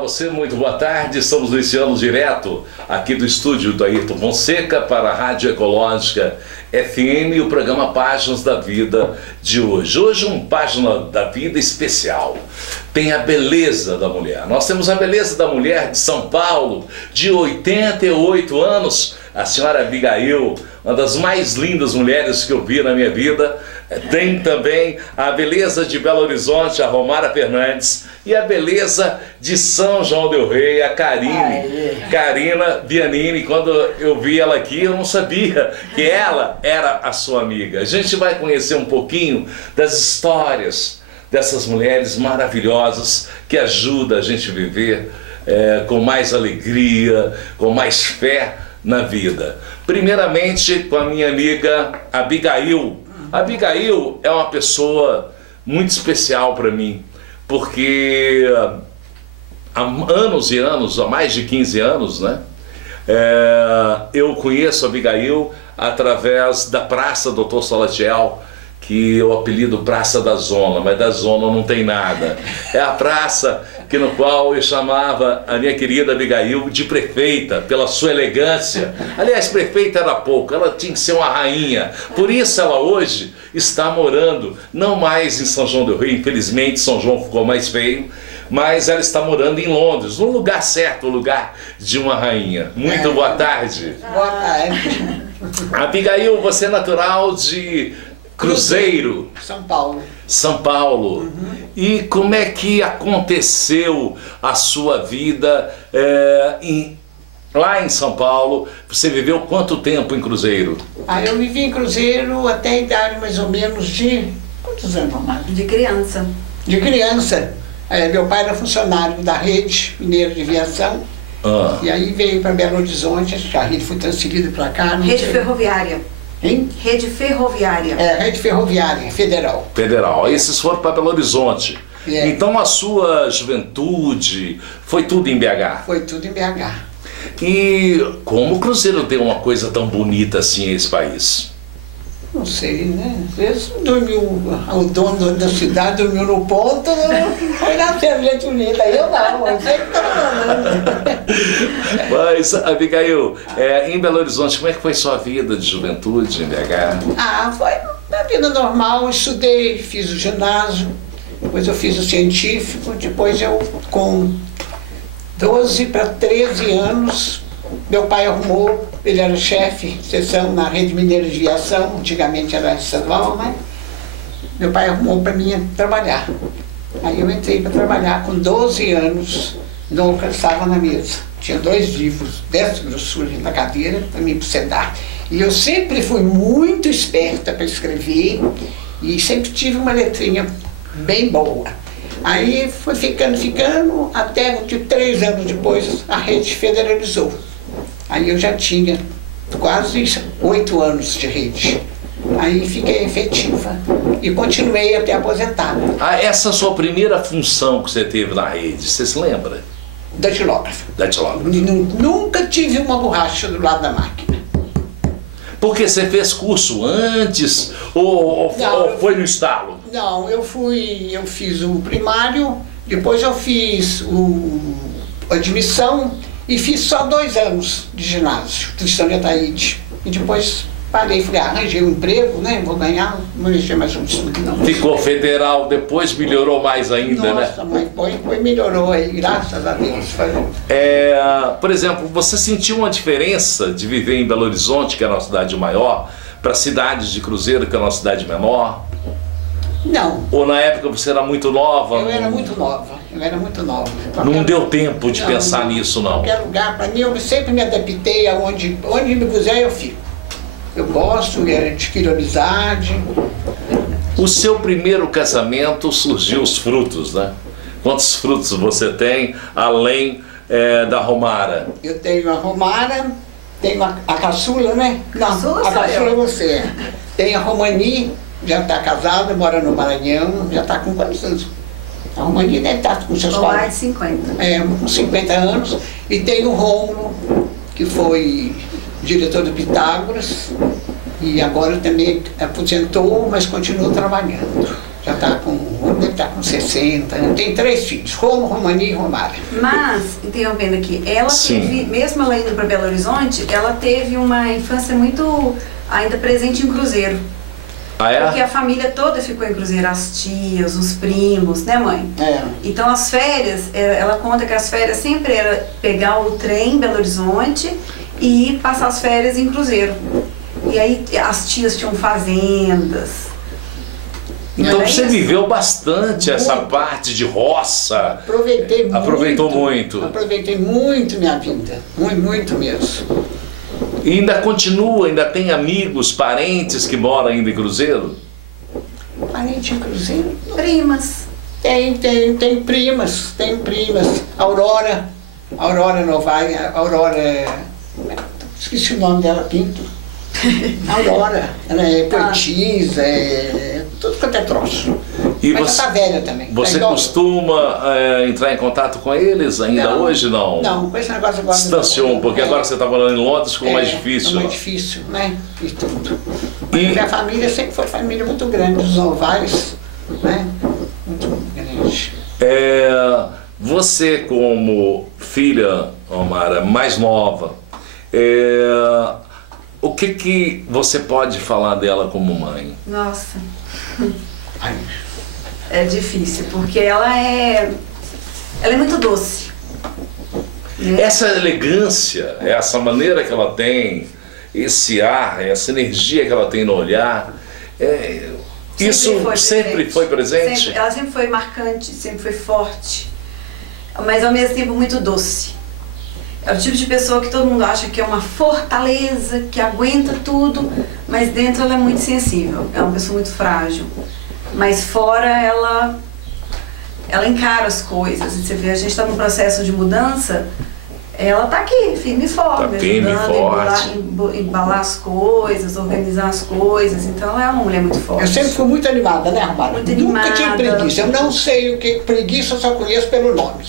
você, muito boa tarde. Estamos iniciando direto aqui do estúdio do Ayrton Fonseca para a Rádio Ecológica FM, o programa Páginas da Vida de hoje. Hoje um Página da Vida especial. Tem a beleza da mulher. Nós temos a beleza da mulher de São Paulo, de 88 anos, a senhora Abigail, uma das mais lindas mulheres que eu vi na minha vida. Tem também a beleza de Belo Horizonte, a Romara Fernandes, e a beleza de São João del Rei, a Carina Bianini. Quando eu vi ela aqui, eu não sabia que ela era a sua amiga. A gente vai conhecer um pouquinho das histórias dessas mulheres maravilhosas que ajudam a gente a viver com mais alegria, com mais fé na vida. Primeiramente com a minha amiga Abigail. Abigail é uma pessoa muito especial para mim, porque há anos e anos, há mais de 15 anos, né? Eu conheço a Abigail através da Praça Doutor Salatiel, que eu apelido Praça da Zona, mas da Zona não tem nada. É a praça no qual eu chamava a minha querida Abigail de prefeita, pela sua elegância. Aliás, prefeita era pouco, ela tinha que ser uma rainha. Por isso ela hoje está morando, não mais em São João del Rei, infelizmente São João ficou mais feio, mas ela está morando em Londres, no lugar certo, o lugar de uma rainha. Muito boa tarde. Boa tarde. Abigail, você é natural de Cruzeiro, São Paulo. São Paulo. E como é que aconteceu a sua vida lá em São Paulo? Você viveu quanto tempo em Cruzeiro? Eu vivi em Cruzeiro até a idade mais ou menos de... Quantos anos, Romara? De criança. De criança. Meu pai era funcionário da Rede Mineira de Aviação. E aí veio para Belo Horizonte, a rede foi transferida para cá. Rede Ferroviária. Hein? Rede Ferroviária. Rede Ferroviária, Federal. Federal. Aí vocês foram para Belo Horizonte. Então a sua juventude foi tudo em BH? Foi tudo em BH. E como o Cruzeiro tem uma coisa tão bonita assim esse país? Não sei, né? Às vezes dormiu, o dono da cidade dormiu no ponto, foi na gente bonita. Eu não, eu sei que estava falando. Mas, Abigail, em Belo Horizonte, como é que foi sua vida de juventude em BH? Foi uma vida normal, eu estudei, fiz o ginásio, depois eu fiz o científico, depois eu, com 12 para 13 anos, meu pai arrumou, ele era chefe de seção na Rede Mineira de Aviação, antigamente era estadual, né? Meu pai arrumou para mim trabalhar. Aí eu entrei para trabalhar com 12 anos, não alcançava na mesa. Tinha 2 livros dessa grossura na cadeira para mim sedar. E eu sempre fui muito esperta para escrever e sempre tive uma letrinha bem boa. Aí foi ficando, até que 3 anos depois a rede federalizou. Aí eu já tinha quase 8 anos de rede. Aí fiquei efetiva e continuei até aposentada. Essa sua primeira função que você teve na rede, você se lembra? Datilógrafa. Datilógrafa. Nunca tive uma borracha do lado da máquina. Porque você fez curso antes ou foi no estalo? Não, eu fiz o primário, depois eu fiz a admissão e fiz só 2 anos de ginásio, Cristão de Ataíde. E depois parei, falei, arranjei um emprego, né? Vou ganhar, não mexer mais um estudo, não. Ficou federal, depois melhorou mais ainda, né? Nossa, mãe, foi melhorou aí, graças a Deus. Por exemplo, você sentiu uma diferença de viver em Belo Horizonte, que é uma cidade maior, para cidades de Cruzeiro, que é uma cidade menor? Não. Ou na época você era muito nova? Eu era muito nova. Não deu tempo de pensar nisso, não? Qualquer lugar, para mim, eu sempre me adaptei aonde me puser eu fico. Eu gosto, adquiro amizade. O seu primeiro casamento surgiu os frutos, né? Quantos frutos você tem, além da Romara? Eu tenho a Romara, tenho a caçula, né? Não, a caçula é você. Tem a Romani, já está casada, mora no Maranhão, já está com quantos anos? A Romani deve estar com seus mais de 50. Com 50 anos. E tem o Rômulo, que foi diretor do Pitágoras, e agora também aposentou, mas continua trabalhando. Já está com deve estar com 60, tem 3 filhos, Romo, Romani e Romária. Mas, interrompendo aqui, ela Sim. teve, mesmo ela indo para Belo Horizonte, ela teve uma infância muito ainda presente em Cruzeiro. Ah, é? Porque a família toda ficou em Cruzeiro, as tias, os primos, né, mãe? É. Então as férias, ela conta que as férias sempre era pegar o trem em Belo Horizonte e ir passar as férias em Cruzeiro. E aí as tias tinham fazendas. Então Não é você isso? viveu bastante essa Muito. parte de roça. Aproveitou muito. Aproveitei muito minha vida, muito mesmo. E ainda continua, ainda tem amigos, parentes que moram ainda em Cruzeiro? Parente em Cruzeiro? Primas. Tem primas, Aurora Novaes, esqueci o nome dela, Pinto. Aurora, ela é poetisa, tudo quanto é troço. E Mas você, ela tá velha também. você tá idosa. costuma entrar em contato com eles ainda hoje, não? Não, com esse negócio agora. Distanciou um pouquinho, agora que você está morando em Londres, ficou mais difícil. É mais difícil, né? E tudo. E- Minha família sempre foi família muito grande, os Novaes, né? Muito grande. Você como filha, Omara, mais nova, o que você pode falar dela como mãe? Nossa, Ai, é difícil, porque ela é muito doce. Né? Essa elegância, essa maneira que ela tem, esse ar, essa energia que ela tem no olhar, isso sempre foi presente? Ela sempre foi marcante, sempre foi forte, mas ao mesmo tempo muito doce. É o tipo de pessoa que todo mundo acha que é uma fortaleza, que aguenta tudo, mas dentro ela é muito sensível, é uma pessoa muito frágil. Mas fora ela encara as coisas. E você vê, a gente está num processo de mudança, ela está aqui, firme e forte, Tá firme e forte. embalar as coisas, organizar as coisas. Então ela é uma mulher muito forte. eu sempre fui muito animada, né, Romara? Muito Nunca tive animada. preguiça. Eu não sei o que é preguiça, eu só conheço pelo nome.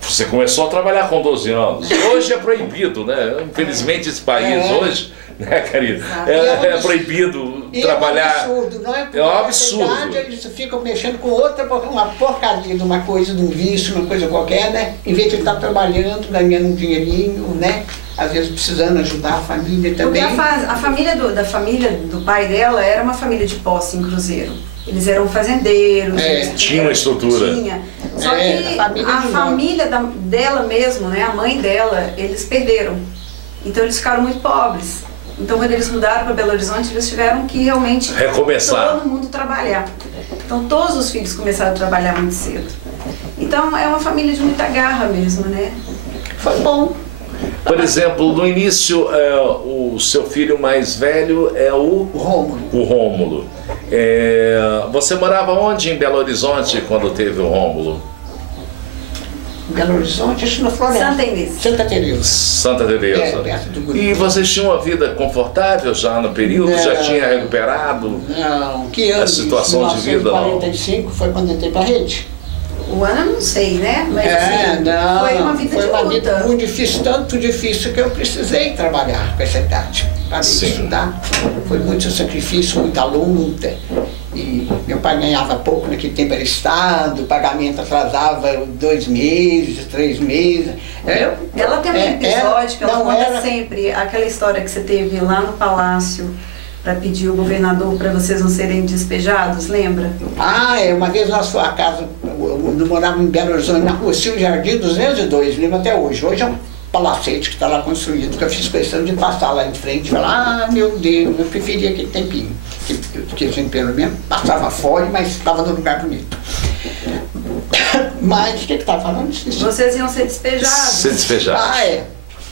Você começou a trabalhar com 12 anos. Hoje é proibido, né? Infelizmente esse país hoje, né, Karina? É proibido E trabalhar. é um absurdo, não é? Porque É um na absurdo. verdade, eles ficam mexendo com uma porcaria de uma coisa, de um vício, uma coisa qualquer, né? Em vez de estar trabalhando, ganhando um dinheirinho, né? Às vezes precisando ajudar a família Porque também. a família da família do pai dela era uma família de posse em Cruzeiro. Eles eram fazendeiros. Eles Tinha uma estrutura. Tinha. Só É, que a família dela mesmo, né, a mãe dela, eles perderam. Então eles ficaram muito pobres. Então quando eles mudaram para Belo Horizonte, eles tiveram que realmente Recomeçar. todo mundo trabalhar. Então todos os filhos começaram a trabalhar muito cedo. Então é uma família de muita garra mesmo, né? Foi bom. Por exemplo, no início, o seu filho mais velho é O Rômulo. o Rômulo. Você morava onde em Belo Horizonte quando teve o Rômulo? Belo Horizonte, acho que na Floresta. Santa Inês. Santa Teresa. Santa Teresa. Perto do Guru. E vocês tinham uma vida confortável já no período? Não. Já tinha recuperado? Não, que ano? A situação de vida, não. 1945 foi quando entrei para a rede. O ano eu não sei, né? Mas assim, não, foi uma vida foi de uma luta. vida muito difícil, tanto difícil que eu precisei trabalhar com essa idade para Sim. estudar. Foi muito sacrifício, muita luta. E meu pai ganhava pouco, naquele tempo era Estado, o pagamento atrasava 2 meses, 3 meses. Ela tem um episódio que ela conta era, sempre, aquela história que você teve lá no palácio para pedir o governador para vocês não serem despejados, lembra? Uma vez nós fomos a casa, eu morava em Belo Horizonte, na rua Silvio Jardim 202, lembro até hoje. Hoje é um palacete que está lá construído, que eu fiz questão de passar lá em frente e falar, meu Deus, eu preferia aquele tempinho. Que a gente pelo menos passava fora, mas estava num lugar bonito. Mas o que estava falando? Vocês iam ser despejados. Ser despejados.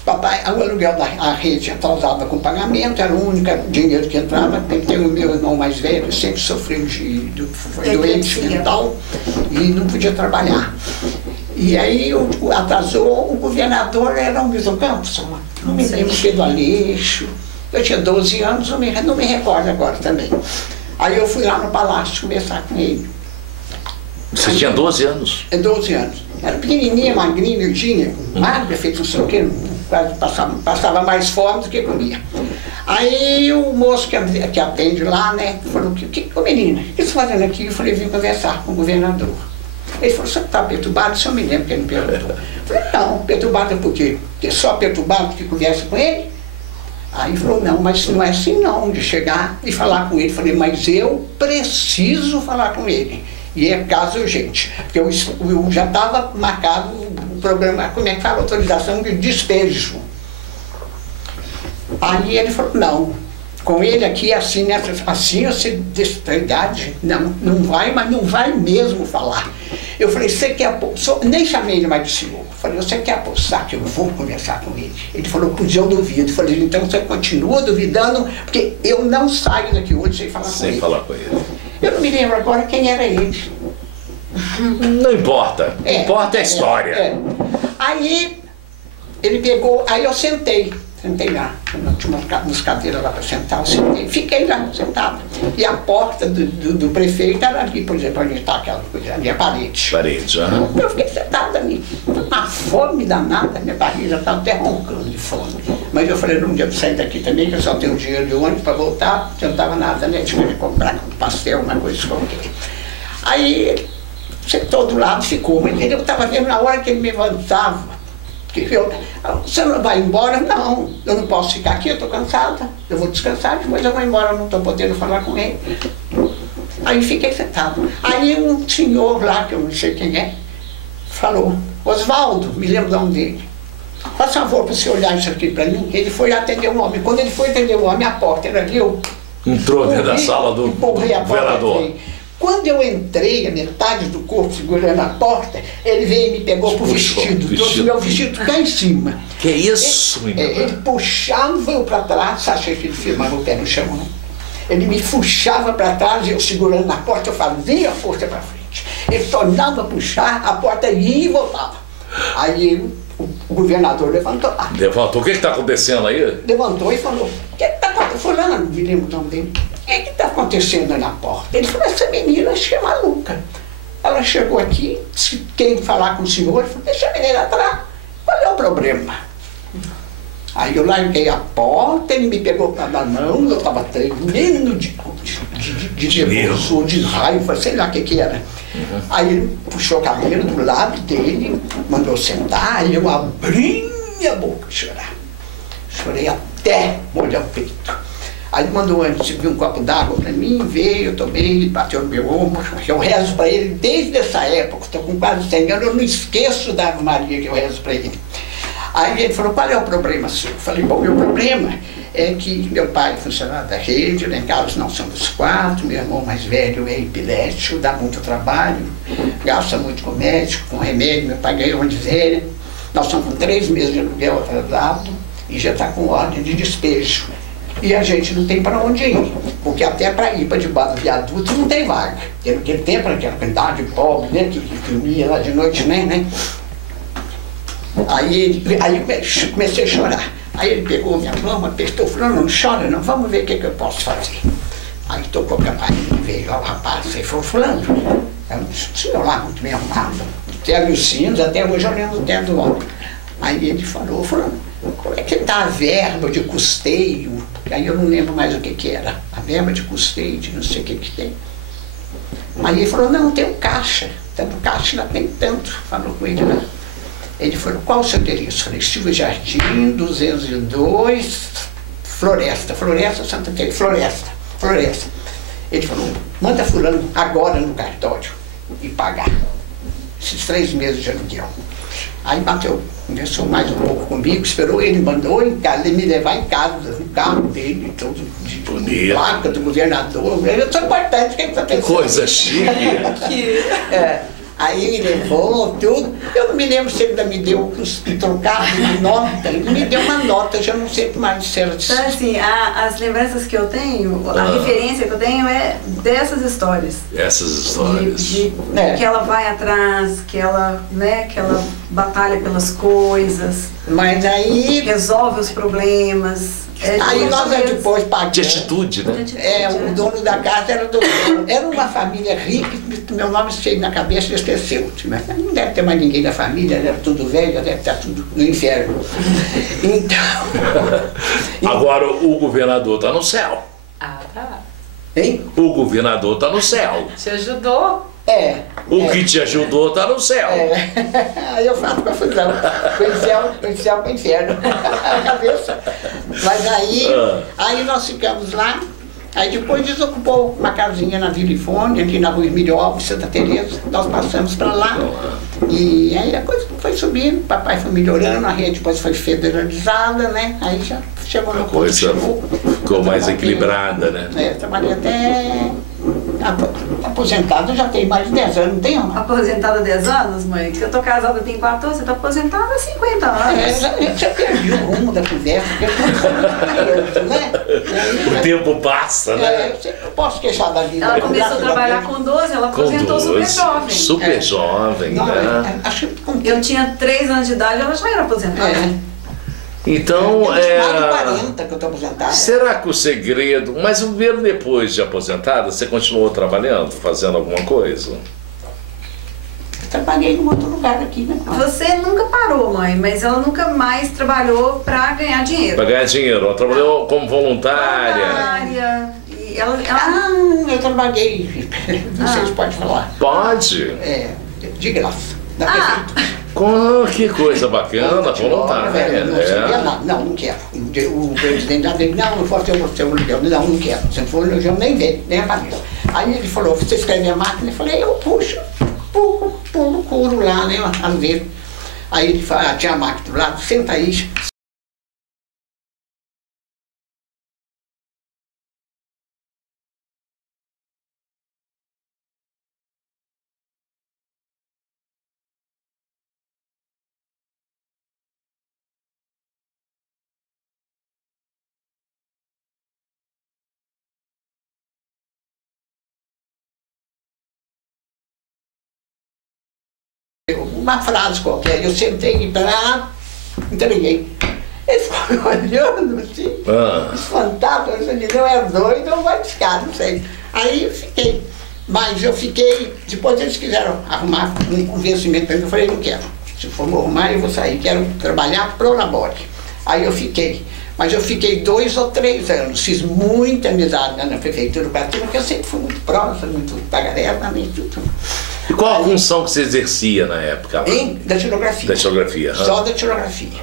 Papai, o aluguel da rede atrasava com pagamento, era o único dinheiro que entrava. Tem o meu irmão mais velho, sempre sofreu foi doente mental e não podia trabalhar. E aí atrasou, o governador era o Milton Campos, não me lembro, Pedro Aleixo. Eu tinha 12 anos, não me recordo agora também. Aí eu fui lá no palácio conversar com ele. Você tinha 12 anos? 12 anos. Era pequenininha, magrinha, miudinha, magra, feito não sei o quê, quase passava mais fome do que comia. Aí o moço que atende lá, né, falou, ô menina, o que você está fazendo aqui? Eu falei, vim conversar com o governador. Ele falou, você está perturbado? O senhor me lembra que ele me perguntou. Eu falei, não, perturbado por quê? Porque só perturbado que conversa com ele? Aí ele falou, não, mas não é assim não, de chegar e falar com ele. Eu falei, mas eu preciso falar com ele. E é caso urgente, porque eu já estava marcado o programa, como é que fala, autorização de despejo. Aí ele falou, não, com ele aqui, assim, assim, você dessa idade, não vai, mas não vai mesmo falar. Eu falei, você quer apostar? Nem chamei ele mais de senhor. Eu falei, você quer apostar que eu vou conversar com ele? Ele falou, pois eu duvido. Eu falei, então você continua duvidando, porque eu não saio daqui hoje sem falar com ele. Sem falar com ele. Eu não me lembro agora quem era ele. Não importa, importa a história. Aí ele pegou, aí eu sentei lá, tinha umas cadeiras lá para sentar, eu sentei, fiquei lá sentado. E a porta do prefeito era ali, por exemplo, onde está aquela coisa, ali a parede. Parede, aham. Eu fiquei sentado ali, uma fome danada, minha barriga já estava até roncando de fome. Mas eu falei, não dia de sair daqui também, que eu só tenho um dinheiro de ônibus para voltar, não tava nada, né? Tinha que comprar um pastel, uma coisa qualquer. Aí ele sentou do lado e ficou, mas eu estava vendo na hora que ele me levantava. Você não vai embora? Não, eu não posso ficar aqui, eu estou cansada, eu vou descansar, depois eu vou embora, eu não estou podendo falar com ele. Aí fiquei sentado. Aí um senhor lá, que eu não sei quem é, falou, Oswaldo, me lembro do nome dele, faz favor para você olhar isso aqui para mim. Ele foi atender um homem. Quando ele foi atender o homem, a porta era ali, eu entrou dentro da sala do vereador. Quando eu entrei, a metade do corpo segurando a porta, ele veio e me pegou pro vestido, trouxe meu vestido cá em cima. Que isso, menina? Ele puxava eu para trás, achei que ele firmava o pé no chão, não? Ele me puxava para trás, eu segurando na porta, eu fazia a força para frente. Ele tornava a puxar, a porta ia e voltava. Aí o governador levantou lá. Levantou, o que está acontecendo aí? Levantou e falou, o que está acontecendo? Fulano, me lembro o nome dele. O que está acontecendo aí na porta? Ele falou, essa menina acho que é maluca. Ela chegou aqui, disse, quem falar com o senhor, ele falou, deixa a menina entrar. Qual é o problema? Aí eu larguei a porta, ele me pegou pela mão, eu estava tremendo de nervoso, de raiva, sei lá o que era. Aí ele puxou a cadeira do lado dele, mandou sentar, aí eu abri minha boca a chorar. Chorei até molhar o peito. Aí mandou antes vir um copo d'água para mim, veio, eu tomei, ele bateu no meu ombro, eu rezo para ele desde essa época, estou com quase 100 anos, eu não esqueço da Ave Maria que eu rezo para ele. Aí ele falou, qual é o problema seu? Eu falei, bom, meu problema é que meu pai é funcionário da rede, lá em casa nós somos 4, meu irmão mais velho é epilético, dá muito trabalho, gasta muito com médico, com remédio, meu pai ganhou uma miséria, nós estamos com 3 meses de aluguel atrasado e já está com ordem de despejo. E a gente não tem para onde ir, porque até para ir para debaixo do viaduto não tem vaga. Naquele tempo, aquela quantidade de pobre, né, que dormia lá de noite, né? Aí eu comecei a chorar. Aí ele pegou minha mão, apertou, falou, não chora não, vamos ver o que eu posso fazer. Aí tocou a campainha, veio lá o rapaz, aí falou, fulano, é um senhor lá muito bem arrumado, tem os sinos, até hoje eu lembro do tempo do homem. Aí ele falou, fulano, como é que está a verba de custeio? Aí eu não lembro mais o que era, a verba de custeio, de não sei o que tem. Aí ele falou, não, tem um caixa, tanto caixa ainda tem tanto, falou com ele lá. Ele falou, qual o seu endereço? Eu falei, Silva Jardim, 202, Floresta, Santa Teresa, Floresta. Ele falou, manda fulano agora no cartório e pagar esses 3 meses de aluguel. Aí bateu, conversou mais um pouco comigo, esperou, ele mandou em casa, ele me levar em casa, no carro dele, todo de placa do governador. Eu sou importante, o que ele está pensando? Que coisa chique! Aí me levou, tudo. Eu não me lembro se ele ainda me deu um trocado de nota. Ele me deu uma nota, já não sei mais se era... Então, assim, as lembranças que eu tenho, a referência que eu tenho é dessas histórias. Essas histórias. Que ela vai atrás, que ela batalha pelas coisas. Mas aí... resolve os problemas. Aí nós depois pagamos. De atitude, né? O dono da casa era doutor. Era uma família rica, meu nome cheio na cabeça e esqueceu. Mas não deve ter mais ninguém da família, era tudo velho, deve estar tudo no inferno. Então. Agora o governador está no céu. Ah, tá. Hein? O governador está no céu. Te ajudou? O que te ajudou está no céu. Aí eu faço confusão. Foi céu para o inferno. A cabeça. Mas aí nós ficamos lá. Aí depois desocupou uma casinha na Vila Ifone, aqui na rua Emílio Alves, Santa Teresa. Nós passamos para lá. E aí a coisa foi subindo, o papai foi melhorando, a rede depois foi federalizada, né? Aí já chegou no ponto. Ficou mais equilibrada, né? Trabalhei até aposentado, já tem mais de 10 anos, não tem, mãe? Aposentada há 10 anos, mãe? Porque eu tô casada tem 14, você tá aposentado há 50 anos. Já perdi o rumo da conversa, porque eu não né? O tempo passa, né? Eu posso queixar da vida. Ela começou a trabalhar com 12, ela aposentou super jovem. Super jovem, né? Eu tinha 3 anos de idade, ela já era aposentada. Então, mais de 40 que eu tô aposentada. Será que o segredo... Mas mesmo depois de aposentada, você continuou trabalhando, fazendo alguma coisa? Eu trabalhei em outro lugar aqui, né? Você nunca parou, mãe, mas ela nunca mais trabalhou pra ganhar dinheiro. Pra ganhar dinheiro. Ela trabalhou como voluntária. Voluntária. E ela... eu trabalhei... Não sei se pode falar. Pode? De graça. Da prefeitura. Que coisa bacana, voluntária. Não quero. O presidente já disse, não posso ser você, não quero. Se não for eu nem vejo, nem apareço. Aí ele falou, você escreve a máquina? Eu falei, eu puxo, curo lá, né, às vezes. Aí ele falou, tinha a máquina do lado, senta aí. Uma frase qualquer, eu sentei para entreguei. Ele ficou olhando assim, espantado, ele não é doido ou vai piscar, não sei. Aí eu fiquei, mas eu fiquei, depois eles quiseram arrumar um convencimento para mim, eu falei, não quero, se for me arrumar eu vou sair, quero trabalhar pro labore. Aí eu fiquei, mas eu fiquei 2 ou 3 anos, fiz muita amizade na prefeitura do Brasil, porque eu sempre fui muito próximo, muito tagarela, nem tudo. E qual a função que você exercia na época? Da datilografia. Datilografia. Só datilografia.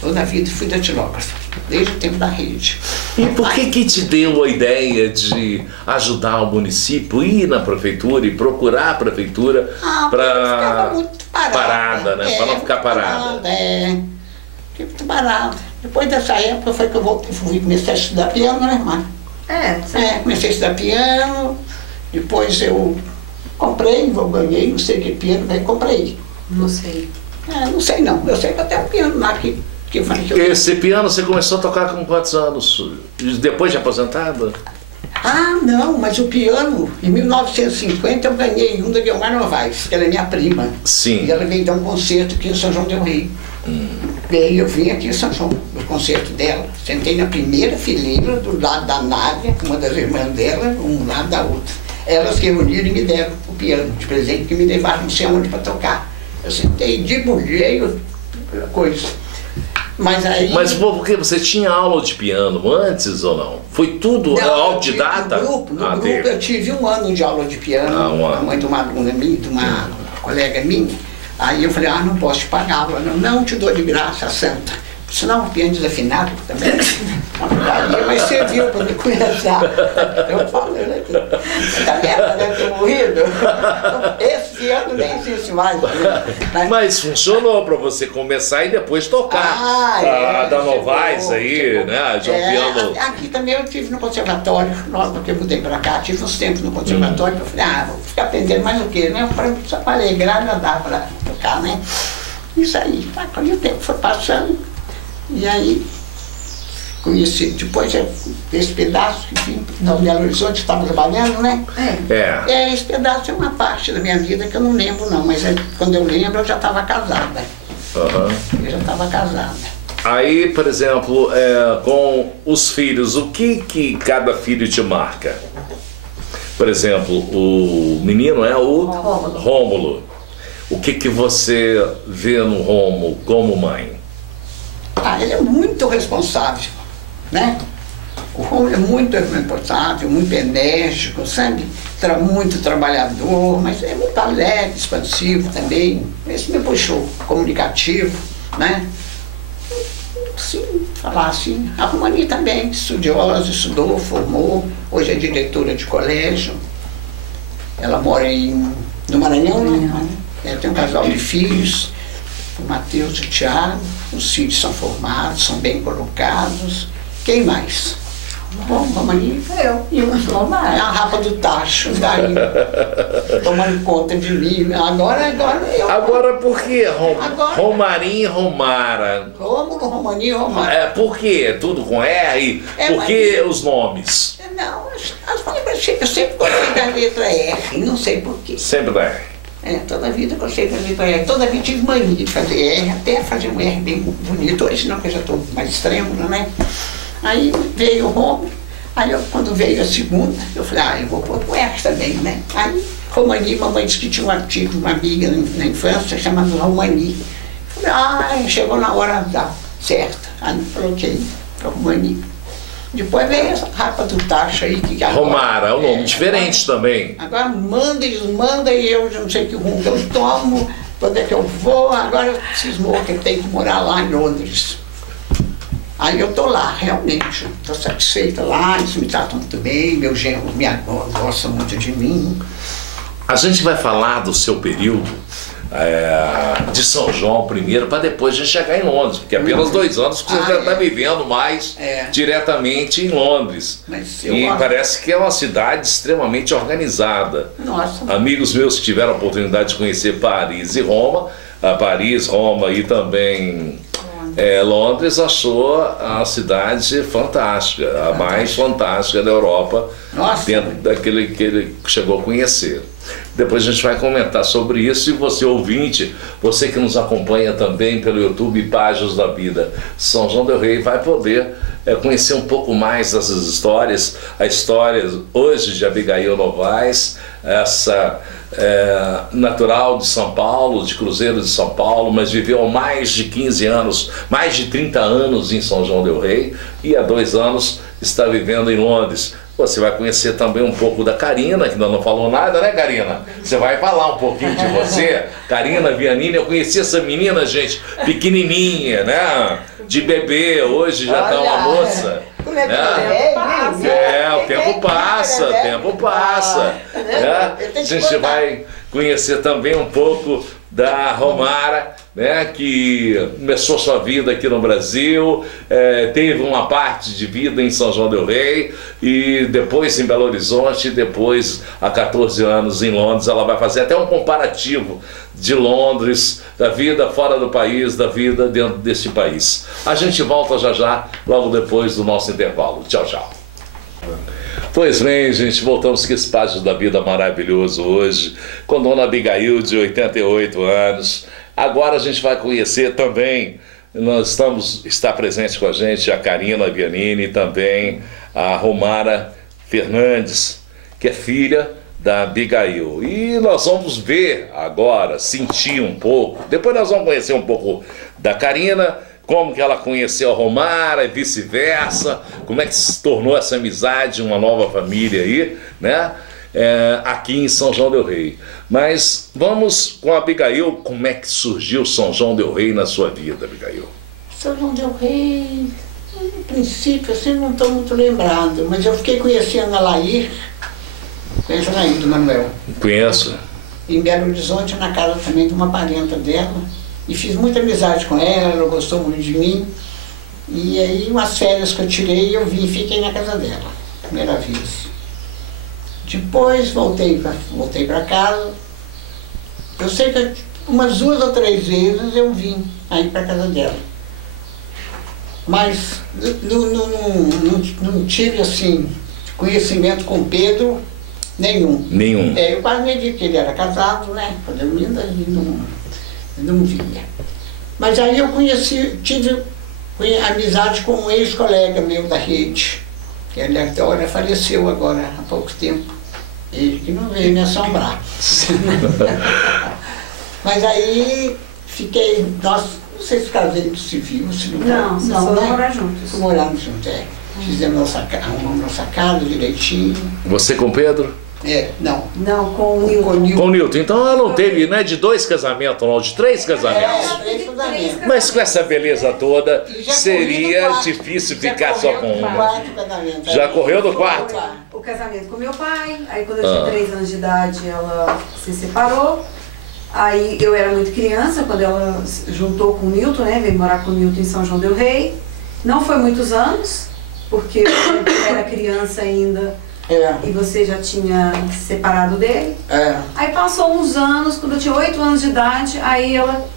Toda a vida fui datilógrafo, desde o tempo da rede. E por que te deu a ideia de ajudar o município, ir na prefeitura e procurar a prefeitura para muito parada, né? Para não ficar parada. Fiquei muito parada. Depois dessa época foi que eu comecei a estudar piano, né, irmã? Comecei a estudar piano, depois eu comprei, eu ganhei, não sei que piano, mas comprei. Não sei. Não sei não, eu sei que até um piano lá que eu falei que eu... Esse piano você começou a tocar com quantos anos? Depois de aposentada? Não, mas o piano, em 1950 eu ganhei um da Guilmar Novaes, que ela é minha prima. Sim. E ela veio dar um concerto aqui em São João del Rei. E aí eu vim aqui em São João, no concerto dela, sentei na primeira fileira, do lado da Nádia, uma das irmãs dela, um lado da outra. Elas se reuniram e me deram o piano de presente, que me levaram não sei aonde para tocar. Eu sentei, debulhei coisa. Mas por que você tinha aula de piano antes ou não? Foi tudo autodidata? No grupo eu tive 1 ano de aula de piano, a mãe de uma aluna minha, de uma colega minha. Aí eu falei, não posso te pagar. Ela, não te dou de graça, santa. Senão um piano desafinado também. Mas serviu para me conhecer. Eu falei aqui. Tá vendo? Deve ter morrido. Esse piano nem existe mais. Mas funcionou para você começar e depois tocar. Da Novaes aí, né? De um piano. Aqui também eu tive no conservatório, logo que eu mudei para cá, tive uns tempos no conservatório, eu falei, vou ficar aprendendo mais o quê, né? Só para alegrar já dá para tocar, né? Isso aí, quando o tempo foi passando. E aí, conheci, depois esse pedaço, enfim, na Belo Horizonte, estava trabalhando, né? Esse pedaço é uma parte da minha vida que eu não lembro não, mas quando eu lembro eu já estava casada. Eu já estava casada. Aí, por exemplo, com os filhos, o que cada filho te marca? Por exemplo, o menino é o Rômulo. O que você vê no Rômulo como mãe? Ele é muito responsável, né? O Rômulo é muito responsável, muito enérgico, sabe? Muito trabalhador, mas é muito alegre, expansivo também. Esse me puxou, comunicativo, né? Sim, falar assim. A Romani também, estudiosa, estudou, formou, hoje é diretora de colégio. Ela mora no Maranhão, né? Ela tem um casal de filhos, o Matheus e o Thiago. Os filhos são formados, são bem colocados. Quem mais? Bom, Romani. Eu. E o Romar. É a rapa do tacho, daí, tomando conta de mim. Agora eu... Agora por que Agora- Romarim e Romara? Rômulo, Romani e Romar. Por quê? Tudo com R? Por que os nomes? Não, eu sempre gostei da letra R, não sei porquê. Sempre da R. Toda a vida eu gostei da letra R. Toda a vida tive mania de fazer R, até fazer um R bem bonito. Hoje não, que eu já estou mais extremo, né? Aí veio o Rômulo, aí quando veio a segunda, eu falei, eu vou pôr o R também, né? Aí, Romani, mamãe disse que tinha uma amiga na infância chamada Romani. Falei, chegou na hora certa. Aí coloquei para Romani. Depois veio essa rapa do tacho aí. Que agora, Romara é um nome diferente também. Agora manda e desmanda e eu já não sei que rumo que eu tomo, quando é que eu vou, agora cismou que eu tenho que morar lá em Londres. Aí eu tô lá, realmente, tô satisfeita lá, eles me tratam muito bem, meu genro gosta muito de mim. A gente vai falar do seu período de São João primeiro, para depois a gente chegar em Londres, porque apenas 2 anos que você já está vivendo mais diretamente em Londres. E parece que é uma cidade extremamente organizada. Nossa. Amigos meus que tiveram a oportunidade de conhecer Paris e Roma, Paris, Roma e também Londres, achou a cidade fantástica, a mais fantástica da Europa, dentro daquele que ele chegou a conhecer. Depois a gente vai comentar sobre isso e você ouvinte, você que nos acompanha também pelo YouTube Páginas da Vida São João del Rei, vai poder conhecer um pouco mais dessas histórias, a história hoje de Abigail Novaes, essa natural de São Paulo, de Cruzeiro de São Paulo, mas viveu mais de 15 anos, mais de 30 anos em São João del Rei e há 2 anos está vivendo em Londres. Você vai conhecer também um pouco da Karina, que ainda não falou nada, né, Karina? Você vai falar um pouquinho de você. Karina Vianini, eu conheci essa menina, gente, pequenininha, né? De bebê, hoje já está uma moça. Como é que o tempo passa, o tempo passa. A gente vai conhecer também um pouco da Romara, né, que começou sua vida aqui no Brasil, teve uma parte de vida em São João del Rei e depois em Belo Horizonte, e depois há 14 anos em Londres. Ela vai fazer até um comparativo de Londres, da vida fora do país, da vida dentro deste país. A gente volta já, logo depois do nosso intervalo. Tchau, tchau. Pois bem, gente, voltamos com esse Páginas da Vida maravilhoso hoje, com Dona Abigail, de 88 anos. Agora a gente vai conhecer também, está presente com a gente a Karina Vianini e também a Romara Fernandes, que é filha da Abigail. E nós vamos ver agora, sentir um pouco, depois nós vamos conhecer um pouco da Karina, como que ela conheceu a Romara e vice-versa, como é que se tornou essa amizade, uma nova família aí, né? Aqui em São João del Rei. Mas vamos com a Abigail, como é que surgiu São João del Rei na sua vida, Abigail? São João del Rei, no princípio, assim, não estou muito lembrado, mas eu fiquei conhecendo a Laís, conheço a Laís do Manuel. Conheço. Em Belo Horizonte, na casa também de uma parenta dela, e fiz muita amizade com ela gostou muito de mim, e aí umas férias que eu tirei, eu vim e fiquei na casa dela, primeira vez. Depois voltei para casa, eu sei que umas 2 ou 3 vezes eu vim aí para casa dela, mas não tive assim conhecimento com Pedro nenhum. Eu quase nem vi que ele era casado, né? Quando eu ainda não via. Mas aí eu tive Fui em amizade com um ex-colega meu da rede, que ele agora faleceu agora, há pouco tempo. Ele que não veio me assombrar. Mas aí fiquei, nós, não sei se casei do civil, se não. Não, vocês foram né? morar juntos. Moramos juntos, é. Fizemos arrumamos nossa casa direitinho. Você com Pedro? Não. Não, com o Nilton. Com o Nilton. Então ela não teve, não é de 2 casamentos, não, de 3 casamentos. 3 casamentos. Mas com essa beleza toda, E já seria corri do quarto. difícil Já ficar só correu com do uma. quarto casamento. Já Aí correu do foi quarto? lá. O casamento com meu pai, aí quando eu tinha 3 anos de idade ela se separou. Aí eu era muito criança quando ela juntou com o Nilton, né? Veio morar com o Nilton em São João del Rei. Não foi muitos anos, porque eu era criança ainda e você já tinha se separado dele. Aí passou uns anos, quando eu tinha 8 anos de idade, aí ela...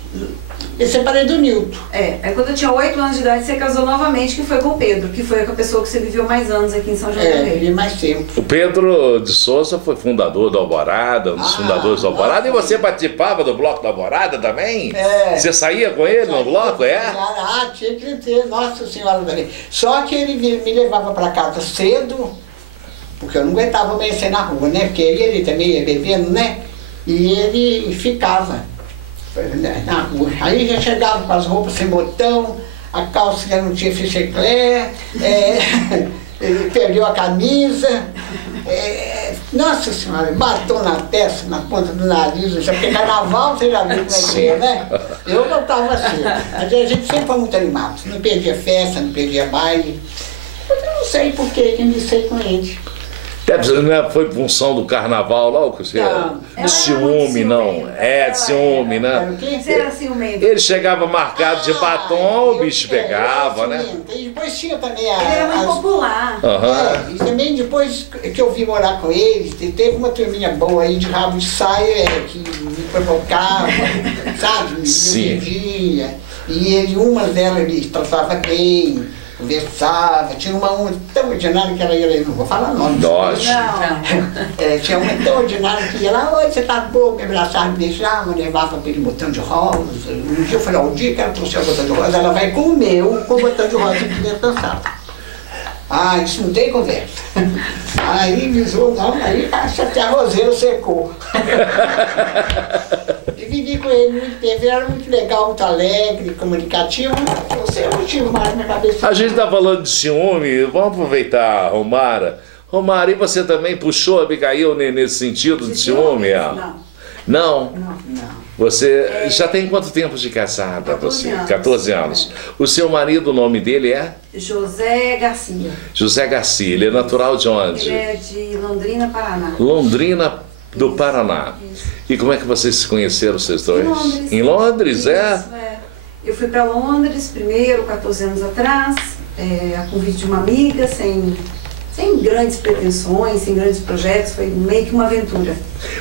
Eu separei do Nilton. Aí quando eu tinha 8 anos de idade, você casou novamente, que foi com o Pedro, que foi a pessoa que você viveu mais anos aqui em São João del Rei. Vivi mais tempo. O Pedro de Souza foi fundador do Alvorada, um dos fundadores do Alvorada, e você participava do Bloco da Alvorada também? Você saía com ele no bloco, Tinha que ter, nossa senhora. Só que ele me levava para casa cedo, porque eu não aguentava amanhecer na rua, né? Porque ele também ia bebendo, né? E ele ficava na rua. Aí já chegava com as roupas sem botão, a calça já não tinha ficheclé, ele perdeu a camisa, nossa senhora, batom na testa, na ponta do nariz, já porque carnaval você já viu como é que é, né? Eu não estava assim, mas a gente sempre foi muito animado, não perdia festa, não perdia baile. Eu não sei por que me sei com ele. Não foi função do carnaval lá, o que Não. ciúme, não. De ciúme, né? Você era ciumento. Ele chegava marcado de batom, o bicho pegava, né? E depois tinha também Ele era muito popular. E também depois que eu vim morar com eles, teve uma turminha boa aí de rabo de saia que me provocava, sabe? Me defendia. E ele, uma delas ele tratava bem, conversava, tinha uma tão ordinária que ela ia, não vou falar nome. Nossa. Tinha uma tão ordinária que ia lá, oi, você tá boa, me abraçava, me beijava, levava para ele botão de rosa. Um dia eu falei, o dia que ela trouxe o botão de rosa, ela vai com o meu, com o botão de rosa que dentro da sala. Isso não tem conversa. Aí me zoou, não, aí até a roseira secou. E vivi com ele muito tempo, ele era muito legal, muito alegre, comunicativo. Eu sei o motivo mais na minha cabeça. A gente está falando de ciúme, vamos aproveitar, Romara. Romara, e você também puxou a Abigail nesse sentido de ciúme? Não? Não. Você já tem quanto tempo de casada? 14 anos. 14 anos. O seu marido, o nome dele é? José Garcia. José Garcia. Ele é natural de onde? Ele é de Londrina, Paraná. Londrina do Paraná. Isso. E como é que vocês se conheceram, vocês dois? Em Londres. Em Londres, Isso, é? Eu fui para Londres primeiro, 14 anos atrás, a convite de uma amiga, sem grandes pretensões, sem grandes projetos, foi meio que uma aventura.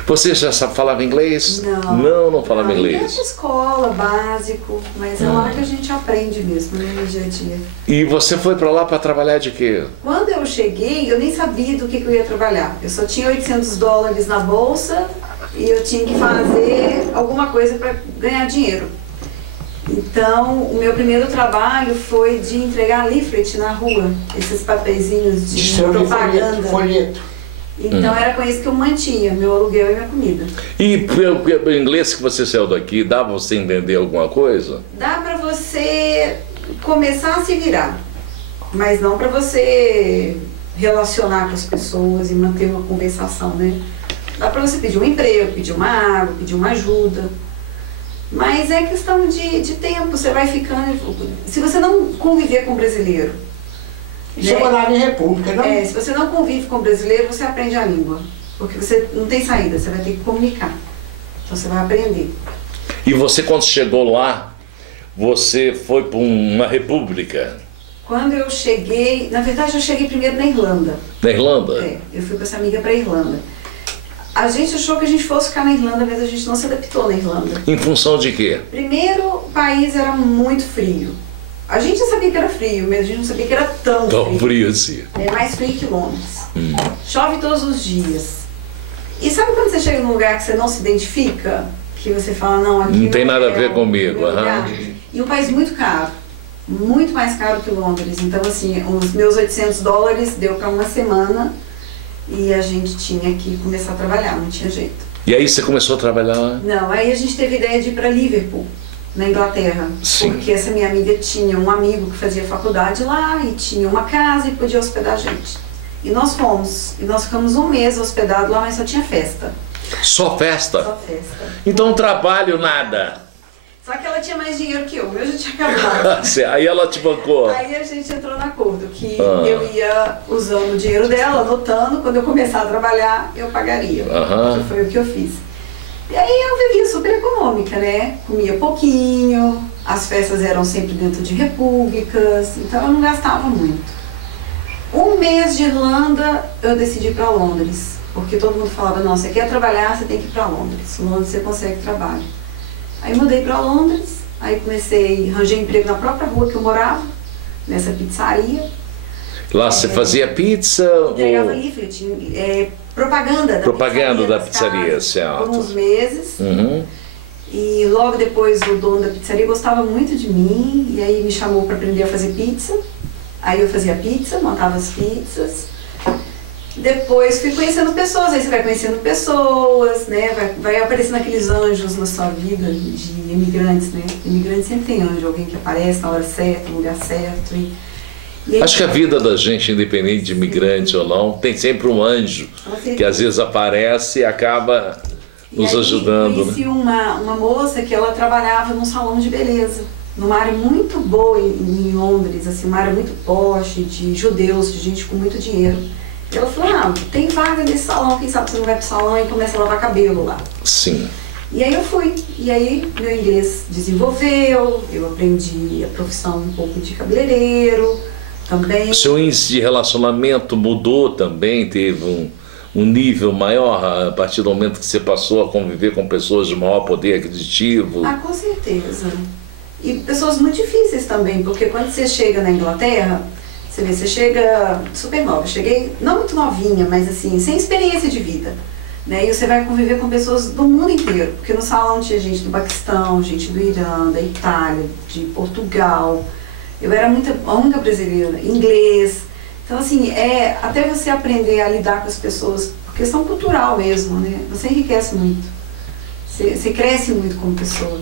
Você já falava inglês? Não. Não falava inglês. Inglês de escola, básico, mas é lá que a gente aprende mesmo, no dia a dia. E você foi para lá para trabalhar de quê? Quando eu cheguei, eu nem sabia do que eu ia trabalhar. Eu só tinha $800 na bolsa e eu tinha que fazer alguma coisa para ganhar dinheiro. Então, o meu primeiro trabalho foi de entregar leaflet na rua, esses papeizinhos de propaganda. Folheto. Então, era com isso que eu mantinha, meu aluguel e minha comida. E pelo inglês que você saiu daqui, dá pra você entender alguma coisa? Dá pra você começar a se virar, mas não pra você relacionar com as pessoas e manter uma conversação, né? Dá pra você pedir um emprego, pedir uma água, pedir uma ajuda. Mas é questão de tempo, você vai ficando... Se você não conviver com brasileiro... Você morava em República, não? Se você não convive com brasileiro, você aprende a língua. Porque você não tem saída, você vai ter que comunicar. Então você vai aprender. E você, quando chegou lá, você foi para uma república? Quando eu cheguei... Na verdade, eu cheguei primeiro na Irlanda. Na Irlanda? Eu fui com essa amiga para a Irlanda. A gente achou que a gente fosse ficar na Irlanda, mas a gente não se adaptou na Irlanda. Em função de quê? Primeiro, o país era muito frio. A gente já sabia que era frio, mas a gente não sabia que era tão frio assim. É mais frio que Londres. Chove todos os dias. E sabe quando você chega num lugar que você não se identifica? Que você fala, não, aqui não tem nada a ver comigo. E um país muito caro. muito mais caro que Londres. Então, assim, os meus $800 deu para uma semana e a gente tinha que começar a trabalhar, não tinha jeito. E aí você começou a trabalhar lá? Não, aí a gente teve ideia de ir para Liverpool, na Inglaterra. Sim. Porque essa minha amiga tinha um amigo que fazia faculdade lá e tinha uma casa e podia hospedar a gente. E nós fomos. E nós ficamos um mês hospedados lá, mas só tinha festa. Só festa? Só festa. Então trabalho nada. Só que ela tinha mais dinheiro que eu já tinha acabado. Aí ela te bancou. Aí a gente entrou no acordo que eu ia usando o dinheiro dela, anotando, quando eu começar a trabalhar, eu pagaria. Que foi o que eu fiz. E aí eu vivia super econômica, né? Comia pouquinho, as festas eram sempre dentro de repúblicas, então eu não gastava muito. Um mês de Irlanda, eu decidi ir para Londres, porque todo mundo falava, não, você quer trabalhar, você tem que ir para Londres. Londres você consegue trabalho. Aí mudei para Londres, aí arranjei emprego na própria rua que eu morava, nessa pizzaria. Lá você fazia pizza? Entregava leaflet, propaganda da pizzaria, certo. Por uns meses. E logo depois o dono da pizzaria gostava muito de mim, e aí me chamou para aprender a fazer pizza. Aí eu fazia pizza, montava as pizzas. Depois fui conhecendo pessoas, aí você vai conhecendo pessoas, né? Vai aparecendo aqueles anjos na sua vida de imigrantes, né? Imigrantes sempre tem anjo, alguém que aparece na hora certa, no lugar certo. E aí, acho que a vida da gente, independente de imigrante ou não, tem sempre um anjo que às vezes aparece e acaba nos ajudando. Eu conheci uma moça que ela trabalhava num salão de beleza, numa área muito boa em Londres, assim, uma área muito posh, de judeus, de gente com muito dinheiro. E ela falou, tem vaga nesse salão, quem sabe você não vai pro salão e começa a lavar cabelo lá. Sim. E aí eu fui, e aí meu inglês desenvolveu, eu aprendi a profissão um pouco de cabeleireiro também. O seu índice de relacionamento mudou também, teve um nível maior a partir do momento que você passou a conviver com pessoas de maior poder aquisitivo? Ah, com certeza. E pessoas muito difíceis também, porque quando você chega na Inglaterra, você chega super nova. Eu cheguei, não muito novinha, mas assim, sem experiência de vida. Né? E você vai conviver com pessoas do mundo inteiro, porque no salão tinha gente do Paquistão, gente do Irã, da Itália, de Portugal. Eu era a única brasileira, inglês. Então assim, até você aprender a lidar com as pessoas, por questão cultural mesmo, né? Você enriquece muito. Você cresce muito como pessoa.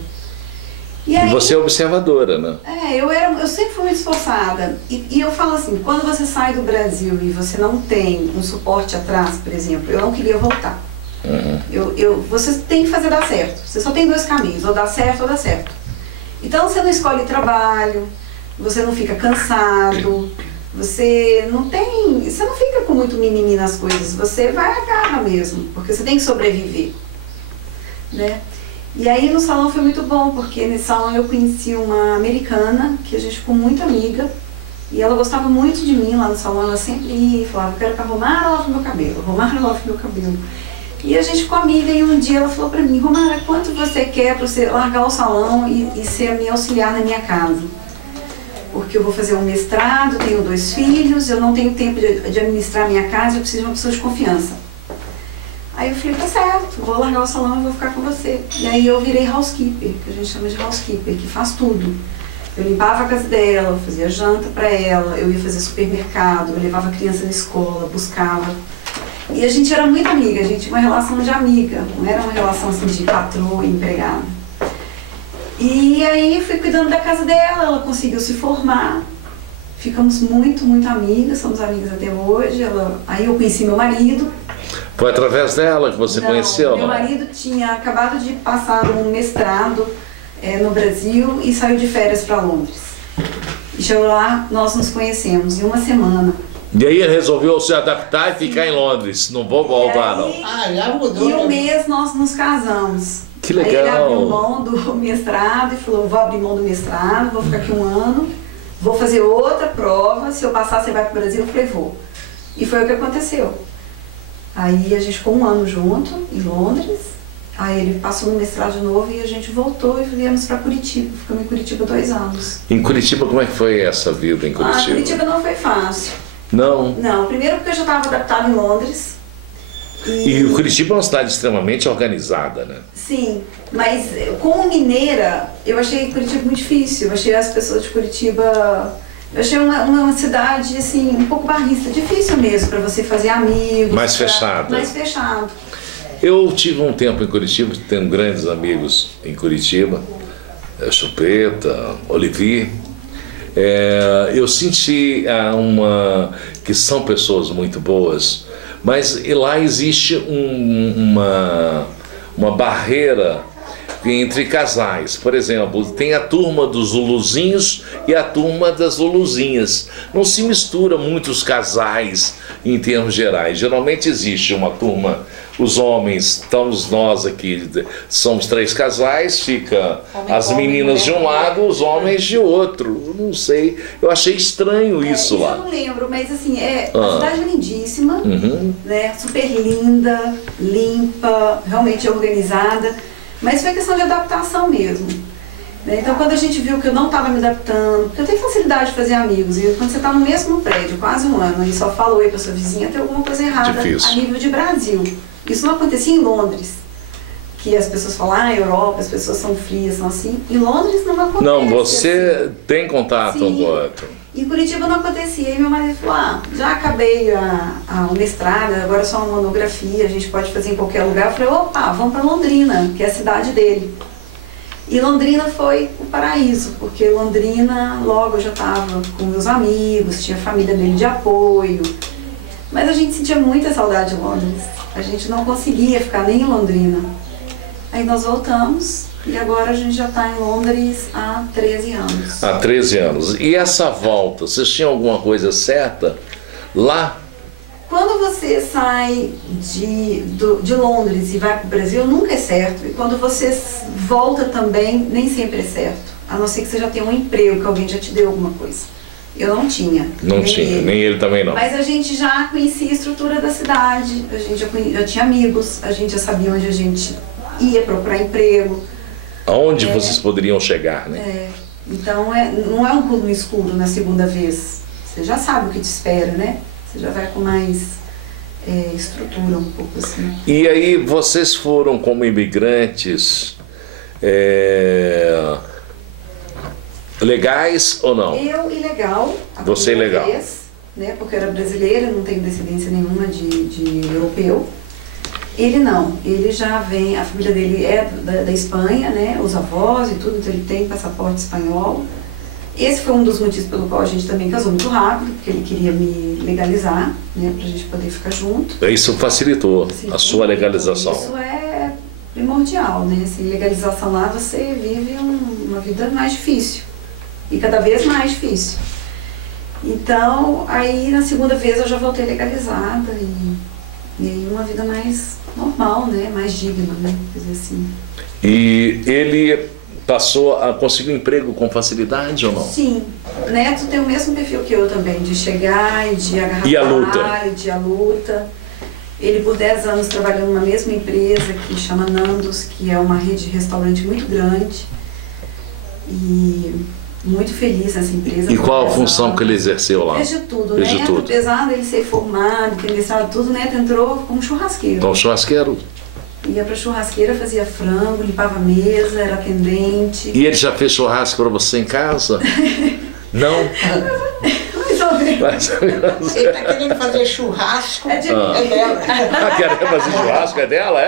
E aí, você é observadora, né? Eu sempre fui muito esforçada. E eu falo assim, quando você sai do Brasil e você não tem um suporte atrás, por exemplo, eu não queria voltar. Você tem que fazer dar certo. Você só tem dois caminhos, ou dá certo ou dá certo. Então você não escolhe trabalho, você não fica cansado, você não fica com muito mimimi nas coisas, você vai à garra mesmo, porque você tem que sobreviver, né? E aí no salão foi muito bom, porque nesse salão eu conheci uma americana, que a gente ficou muito amiga, e ela gostava muito de mim lá no salão, ela sempre ia e falava, eu quero que a Romara lave meu cabelo, Romara lave meu cabelo. E a gente ficou amiga e um dia ela falou pra mim, Romara, quanto você quer pra você largar o salão e ser a minha auxiliar na minha casa? Porque eu vou fazer um mestrado, tenho 2 filhos, eu não tenho tempo de administrar a minha casa, eu preciso de uma pessoa de confiança. Aí eu falei, tá certo, vou largar o salão e vou ficar com você. E aí eu virei housekeeper, que a gente chama de housekeeper, que faz tudo. Eu limpava a casa dela, eu fazia janta pra ela, eu ia fazer supermercado, eu levava a criança na escola, buscava. E a gente era muito amiga, a gente tinha uma relação de amiga, não era uma relação assim de patroa e empregada. E aí fui cuidando da casa dela, ela conseguiu se formar. Ficamos muito, muito amigas, somos amigas até hoje. Aí eu conheci meu marido. Foi através dela que você conheceu? Meu marido tinha acabado de passar um mestrado no Brasil e saiu de férias para Londres. E chegou lá, nós nos conhecemos em uma semana. E aí ele resolveu se adaptar e ficar em Londres. Não vou voltar, não. Já mudou. E um mês nós nos casamos. Que legal. Aí ele abriu mão do mestrado e falou, vou abrir mão do mestrado, vou ficar aqui um ano, vou fazer outra prova, se eu passar você vai para o Brasil? Eu falei, vou. E foi o que aconteceu. Aí a gente ficou um ano junto, em Londres, aí ele passou no mestrado de novo e a gente voltou e viemos para Curitiba. Ficamos em Curitiba 2 anos. Em Curitiba, como é que foi essa vida em Curitiba? Curitiba não foi fácil. Não? Não, primeiro porque eu já estava adaptada em Londres E o Curitiba é uma cidade extremamente organizada, né? Sim, mas como mineira, eu achei Curitiba muito difícil. Eu achei as pessoas de Curitiba... Eu achei uma cidade, assim, um pouco barrista. Difícil mesmo para você fazer amigos. Mais fechada. Mais fechado. Eu tive um tempo em Curitiba, tenho grandes amigos em Curitiba, Chupeta, Olivier. Eu senti que são pessoas muito boas, mas lá existe uma barreira entre casais. Por exemplo, tem a turma dos Luluzinhos e a turma das Luluzinhas. Não se mistura muitos casais em termos gerais. Geralmente existe uma turma, os homens, estamos nós aqui, somos 3 casais, fica as meninas de um lado, os homens de outro. Eu não sei, eu achei estranho isso lá. Eu não lembro, mas assim, a cidade é lindíssima, né? Super linda, limpa, realmente organizada. Mas foi questão de adaptação mesmo. Né? Então, quando a gente viu que eu não estava me adaptando, porque eu tenho facilidade de fazer amigos, e quando você está no mesmo prédio, quase um ano, e só fala oi para sua vizinha, tem alguma coisa errada a nível de Brasil. Isso não acontecia em Londres, que as pessoas falam, Europa, as pessoas são frias, são assim. Em Londres não acontece. Não, você assim. tem contato um com o outro. Em Curitiba não acontecia. E meu marido falou, já acabei o mestrado, agora é só uma monografia, a gente pode fazer em qualquer lugar. Eu falei, opa, vamos para Londrina, que é a cidade dele. E Londrina foi o paraíso, porque Londrina, logo eu já estava com meus amigos, tinha a família dele de apoio. Mas a gente sentia muita saudade de Londres. A gente não conseguia ficar nem em Londrina. Aí nós voltamos. E agora a gente já está em Londres há 13 anos. Há 13 anos. E essa volta, vocês tinham alguma coisa certa lá? Quando você sai de Londres e vai para o Brasil, nunca é certo. E quando você volta também, nem sempre é certo. A não ser que você já tenha um emprego, que alguém já te deu alguma coisa. Eu não tinha. Não tinha, nem ele também não. Mas a gente já conhecia a estrutura da cidade, a gente já tinha amigos, a gente já sabia onde a gente ia procurar emprego. Aonde vocês poderiam chegar, né? Então, não é um pulo no escuro na segunda vez. Você já sabe o que te espera, né? Você já vai com mais estrutura, um pouco assim. E aí, vocês foram como imigrantes legais ou não? Eu, ilegal. Você ilegal. Vez, né? Porque eu era brasileira, não tenho descendência nenhuma de europeu. Ele não, ele já vem, a família dele é da Espanha, né, os avós e tudo, então ele tem passaporte espanhol. Esse foi um dos motivos pelo qual a gente também casou muito rápido, porque ele queria me legalizar, né, pra gente poder ficar junto. Isso facilitou a sua legalização. Isso é primordial, né, assim, legalização lá você vive uma vida mais difícil, e cada vez mais difícil. Então, aí na segunda vez eu já voltei legalizada e aí uma vida mais normal, né? Mais digna, né? Quer dizer assim. E ele passou a conseguir um emprego com facilidade ou não? Sim. Neto tem o mesmo perfil que eu também, de chegar e de agarrar e a luta. De a luta. Ele por 10 anos trabalhou numa mesma empresa que chama Nandos, que é uma rede de restaurante muito grande. E muito feliz nessa empresa. E qual a função que ele exerceu lá? Desde tudo, Desde Neto, tudo. Apesar dele ser formado, ter mestrado tudo, Neto entrou como churrasqueiro. Então, churrasqueiro. Ia pra churrasqueira, fazia frango, limpava a mesa, era atendente. E ele já fez churrasco para você em casa? Não? Mais ou menos. Ele está querendo fazer churrasco, é dela. Quer fazer churrasco? É dela,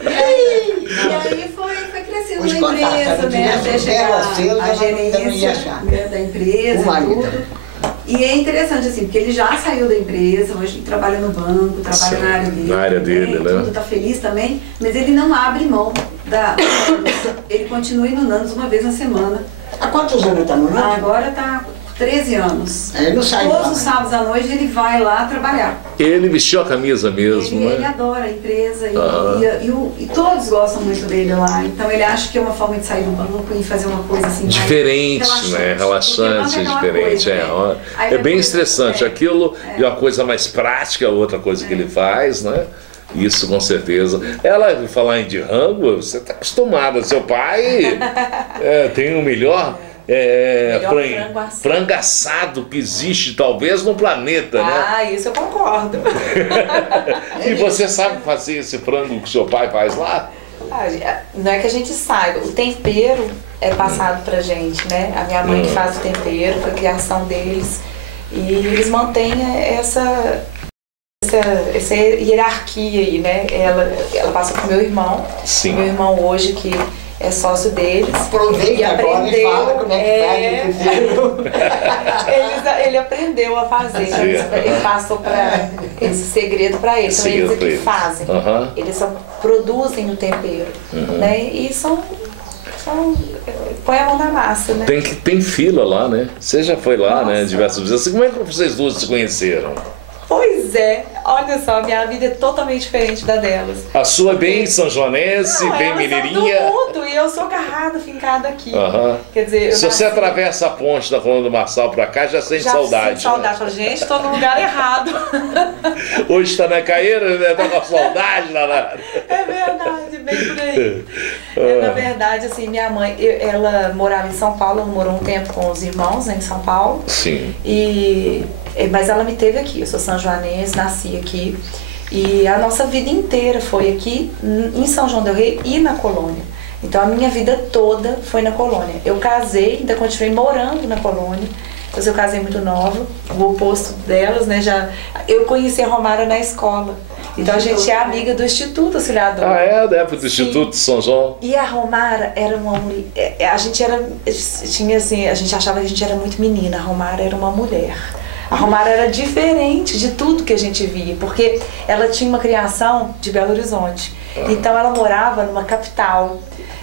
E aí foi crescendo na empresa, né? Até chegar a gerência da empresa e tudo. E é interessante assim, porque ele já saiu da empresa, hoje ele trabalha no banco, trabalha na área dele, né? Tudo, tá feliz também, mas ele não abre mão da ele continua indo no Nandos uma vez na semana. Há quantos anos está no Nandos? Agora tá 13 anos. Ele não sai Todos lá, os sábados à noite ele vai lá trabalhar. Ele vestiu a camisa mesmo, Ele né? adora a empresa e todos gostam muito dele lá. Então ele acha que é uma forma de sair do banco e fazer uma coisa assim diferente, mais né? Relaxante, diferente. Coisa, né? É bem estressante. Aquilo é uma coisa mais prática, outra coisa que ele faz, né? Isso com certeza. Ela falar de rango, você está acostumada. Seu pai tem o melhor frango assado que existe talvez no planeta, né? Ah, isso eu concordo. E você sabe fazer esse frango que seu pai faz lá? Não é que a gente saiba, o tempero é passado pra gente, né? A minha mãe que faz o tempero, foi a criação deles. E eles mantêm essa hierarquia aí, né? Ela passou pro meu irmão. Sim. Meu irmão hoje que é sócio deles. Aproveita e agora aprendeu, e fala como é que faz. Ele aprendeu a fazer. Ele passou esse segredo para eles. Então eles é que fazem. Eles só produzem o tempero, né? E põe a mão na massa, né? Tem fila lá, né? Você já foi lá, né? Diversas vezes. Como é que vocês duas se conheceram? Pois é, olha só, minha vida é totalmente diferente da delas. A sua é bem sanjoanense, bem mineirinha. São do mundo, e eu sou agarrada, fincada aqui. Quer dizer, se você atravessa a ponte da Colônia do Marçal pra cá, já sente saudade. Sinto saudade. Falo, gente, tô no lugar errado. Hoje está na Caeira, né? Tá com saudade, Nanara. É verdade, bem por aí. Na verdade, assim, minha mãe, ela morava em São Paulo, ela morou um tempo com os irmãos, né, em São Paulo. Sim. Mas ela me teve aqui, eu sou sanjoanense, nasci aqui. E a nossa vida inteira foi aqui, em São João del Rei e na colônia. Então a minha vida toda foi na colônia. Eu casei, ainda continuei morando na colônia. Mas eu casei muito nova, o oposto delas, né? Eu conheci a Romara na escola. Então a gente é amiga do Instituto Auxiliador. Ah, é? Da época do Instituto de São João. E a Romara era uma mulher. A gente achava que a gente era muito menina. A Romara era uma mulher. A Romara era diferente de tudo que a gente via, porque ela tinha uma criação de Belo Horizonte. Então ela morava numa capital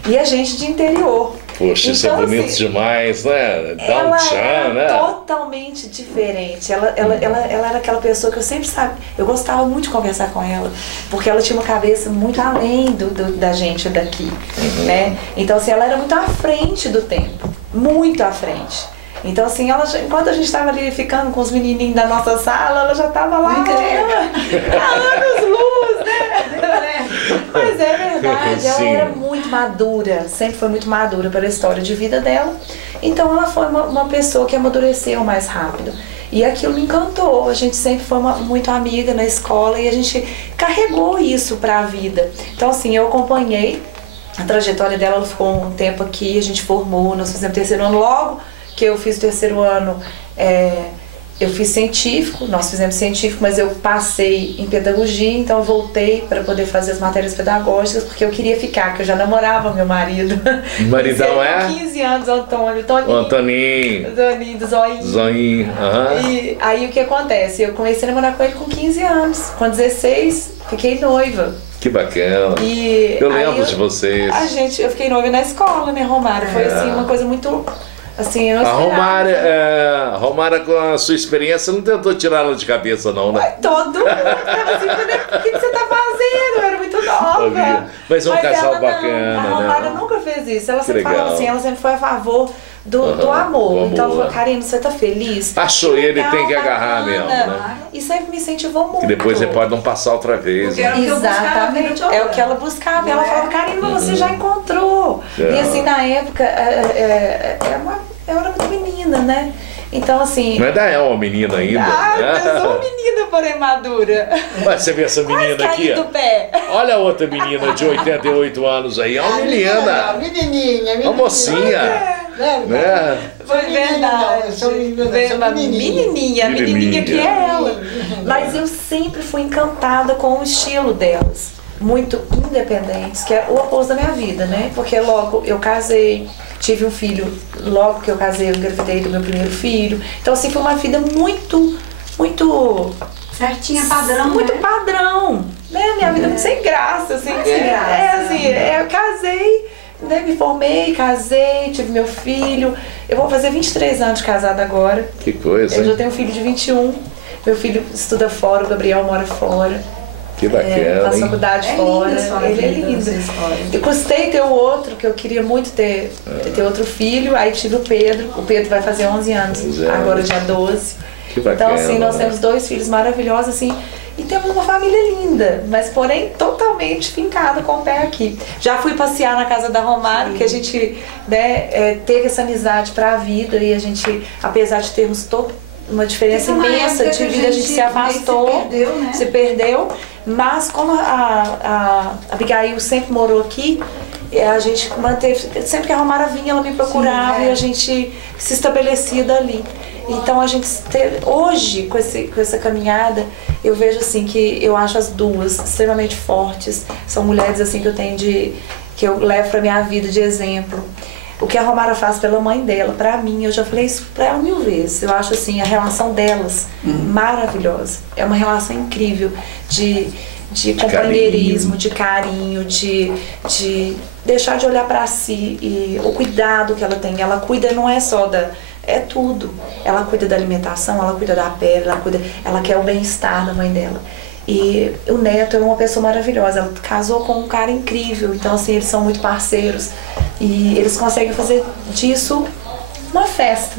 e a gente de interior. Poxa, então, isso é bonito assim, demais, né? Dá um tchan, né? Totalmente diferente. Ela era aquela pessoa que eu sempre sabia. Eu gostava muito de conversar com ela, porque ela tinha uma cabeça muito além da gente daqui, né? Então, assim, ela era muito à frente do tempo, muito à frente. Então, assim, enquanto a gente estava ali ficando com os menininhos da nossa sala, ela já estava lá há anos-luz, né? Mas é verdade, ela era muito madura, sempre foi muito madura pela história de vida dela. Então, ela foi uma pessoa que amadureceu mais rápido. E aquilo me encantou, a gente sempre foi muito amiga na escola e a gente carregou isso para a vida. Então, assim, eu acompanhei a trajetória dela, ela ficou um tempo aqui, a gente formou, nós fizemos terceiro ano logo. Que eu fiz o terceiro ano, eu fiz científico, nós fizemos científico, mas eu passei em pedagogia, então eu voltei para poder fazer as matérias pedagógicas, porque eu queria ficar, porque eu já namorava meu marido. O maridão é? 15 anos, Antônio. O Antoninho. Antoninho do Zoinho. Zoinho, E aí o que acontece? Eu comecei a namorar com ele com 15 anos. Com 16, fiquei noiva. Que bacana. Eu lembro de vocês. Eu fiquei noiva na escola, né, Romário? Foi assim, uma coisa muito... Assim, eu não a Romara, com a sua experiência, não tentou tirar ela de cabeça, não, né? Todo mundo ficava assim, o que você tá fazendo? Eu era muito nova. Mas é um casal bacana, a Romara né? nunca fez isso. Ela sempre falava assim, ela sempre foi a favor do amor. Então ela falou, Karine, você tá feliz? Achou ele, tem que agarrar mesmo, né? E sempre me incentivou muito. E depois você pode não passar outra vez. Né? Exatamente. É o que ela buscava. Ela falava, Karine, você já encontrou. E assim, na época, eu era muito menina, né? Então, assim... Mas ainda é uma menina ainda. Eu sou uma menina, porém madura. Mas você vê essa menina aqui, do pé. Olha a outra menina de 88 anos aí. É uma menina. Menininha. Uma mocinha. Né? Foi verdade. Menininha que é ela. Mas eu sempre fui encantada com o estilo delas. Muito independentes, que é o oposto da minha vida, né? Porque logo eu casei, tive um filho, logo que eu casei eu engravidei do meu primeiro filho. Então assim, foi uma vida muito certinha, padrão, muito né? Padrão, né? Minha vida muito sem graça, assim. Sem graça. Eu casei, né? Me formei, casei, tive meu filho. Eu vou fazer 23 anos de casada agora. Que coisa, Eu já tenho um filho de 21. Meu filho estuda fora, o Gabriel mora fora. Que bacana, faz faculdade fora. Ele é lindo. Eu custei ter o outro, que eu queria muito ter outro filho. Aí tive o Pedro. O Pedro vai fazer 11 anos, agora dia 12. Que bacana. Então, assim, nós temos 2 filhos maravilhosos, assim. E temos uma família linda, mas porém totalmente fincada com o pé aqui. Já fui passear na casa da Romário, que a gente, né, teve essa amizade para a vida, e a gente, apesar de termos uma diferença imensa de vida, a gente se afastou, se perdeu, mas como a Abigail sempre morou aqui, a gente manteve, sempre que a Romária vinha, ela me procurava, e a gente se estabelecia dali. Então a gente hoje, com essa caminhada, eu vejo assim que eu acho as duas extremamente fortes. São mulheres assim que eu tenho que eu levo para minha vida de exemplo. O que a Romária faz pela mãe dela, pra mim, eu já falei isso pra ela 1000 vezes. Eu acho assim, a relação delas maravilhosa. É uma relação incrível de companheirismo, de carinho, de deixar de olhar pra si, e o cuidado que ela tem. Ela cuida não é só é tudo. Ela cuida da alimentação, ela cuida da pele, ela quer o bem-estar da mãe dela. E o neto é uma pessoa maravilhosa, ela casou com um cara incrível, então assim, eles são muito parceiros e eles conseguem fazer disso uma festa.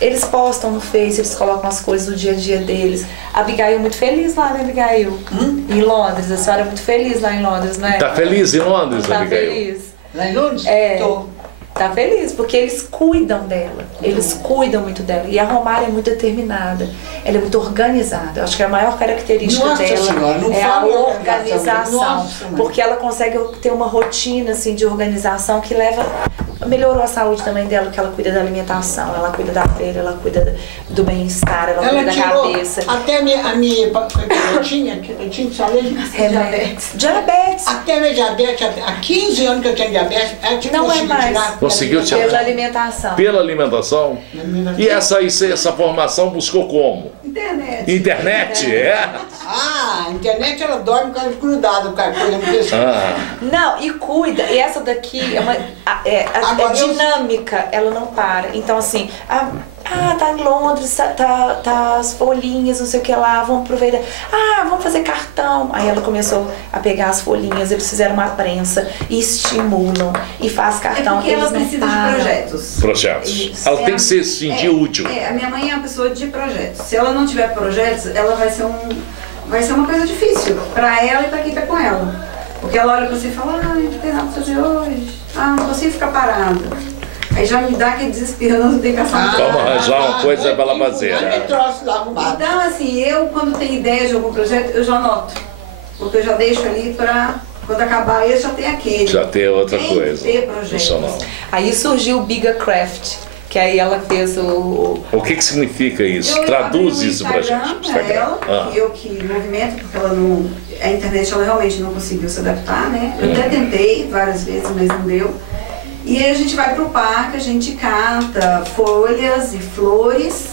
Eles postam no Face, eles colocam as coisas do dia a dia deles. A Abigail é muito feliz lá, né, Abigail? Em Londres, a senhora é muito feliz lá em Londres, não é? Tá feliz em Londres, Abigail? Tá feliz. Lá em Londres? Tô. Tá feliz, porque eles cuidam dela, eles cuidam muito dela. E a Romária é muito determinada, ela é muito organizada. Eu acho que a maior característica dela é a organização, porque ela consegue ter uma rotina assim, de organização que melhorou a saúde também dela, que ela cuida da alimentação, ela cuida da pele, ela cuida do bem-estar, ela cuida da cabeça. Até a minha eu tinha diabetes. Até a minha diabetes, há 15 anos que eu tenho diabetes, não é mais. Conseguiu tirar? Pela alimentação. Pela alimentação? E essa formação buscou como? Internet, é? A internet ela dorme com ela grudada com a coisa no pescoço. Não, e cuida. E essa daqui é dinâmica, ela não para. Então assim, tá em Londres, tá as folhinhas, não sei o que lá, vamos aproveitar. Vamos fazer cartão. Aí ela começou a pegar as folhinhas, eles fizeram uma prensa e estimulam e faz cartão. Porque ela precisa de projetos. Isso. Ela tem que se sentir útil. A minha mãe é uma pessoa de projetos. Se ela não tiver projetos, ela vai ser uma coisa difícil pra ela e pra quem tá com ela. Porque ela olha pra você e fala, não tem nada pra fazer hoje. Não consigo ficar parada. Aí já me dá aquele desespero, não tem que assar. Vamos arranjar uma coisa pra ela fazer. Então, assim, eu quando tenho ideia de algum projeto, eu já anoto. Porque eu já deixo ali pra, quando acabar esse, já tem aquele. Já tem outra coisa. Tem que ter projetos. Aí surgiu o Bigger Craft, que aí ela fez o que significa isso? Traduz isso pra gente. Instagram. Eu que movimento, porque a internet ela realmente não conseguiu se adaptar, né? Eu até tentei várias vezes, mas não deu. E aí a gente vai pro parque, a gente cata folhas e flores.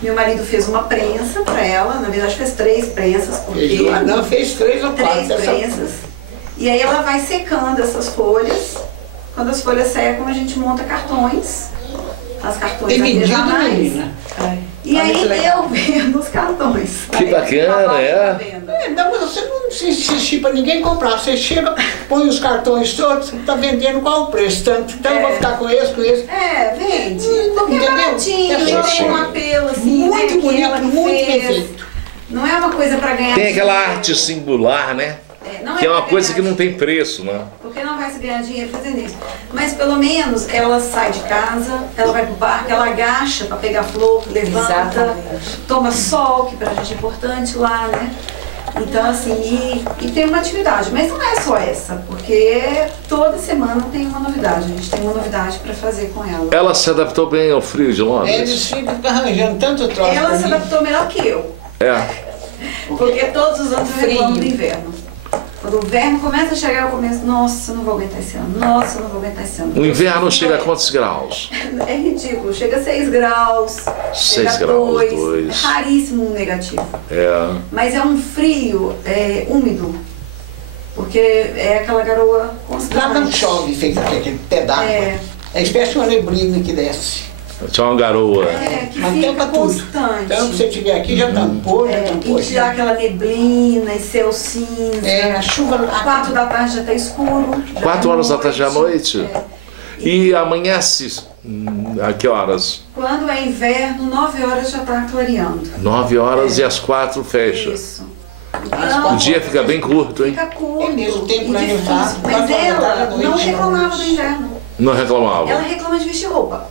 Meu marido fez uma prensa pra ela, na verdade fez 3 prensas, porque... Não, fez 3 ou 4. 3 prensas. E aí ela vai secando essas folhas. Quando as folhas secam, a gente monta cartões. As cartões artesanais. E aí eu vendo os cartões. Que bacana, Não, mas você não precisa insistir para ninguém comprar. Você chega, põe os cartões todos, tá vendendo qual o preço? Tanto, então eu vou ficar com esse. Vende. Porque é baratinho, e tem um apelo assim, muito bonito, muito bem feito. Não é uma coisa para ganhar Tem aquela dinheiro. arte singular, né? Que é uma coisa que não tem preço, né? Porque não vai se ganhar dinheiro fazendo isso. Mas pelo menos ela sai de casa, ela vai pro parque, ela agacha para pegar flor, levanta, toma sol, que pra gente é importante lá, né? Então assim, e tem uma atividade. Mas não é só essa, porque toda semana tem uma novidade. A gente tem uma novidade para fazer com ela. Ela se adaptou bem ao frio de Londres? Eles ficam arranjando tanto troço. Ela se adaptou melhor que eu. Porque todos os anos eu reclamo do inverno. Quando o inverno começa a chegar, eu começo, nossa, eu não vou aguentar esse ano, nossa, eu não vou aguentar esse ano. O inverno chega a quantos graus? É ridículo, chega a 6 graus, 6 graus, 2. É raríssimo um negativo. É. Mas é um frio úmido, porque é aquela garoa constante. Lá não chove, feito aquele pé d'água. É espécie de uma neblina que desce. Tinha uma garoa. Que mas fica constante. Então, se você estiver aqui, já tampou, E tirar aquela neblina e céu cinza. A chuva... 4 da tarde já está escuro. 4 horas da tarde à noite? E amanhece a que horas? Quando é inverno, 9 horas já está clareando. 9 horas e às 4 fecha. Isso. Então, O dia fica bem curto, hein? fica curto É mesmo, o tempo e não é difícil. elevado. Mas 4 horas da tarde à ela noite, não já reclamava não. do inverno. Não reclamava. Ela reclama de vestir roupa.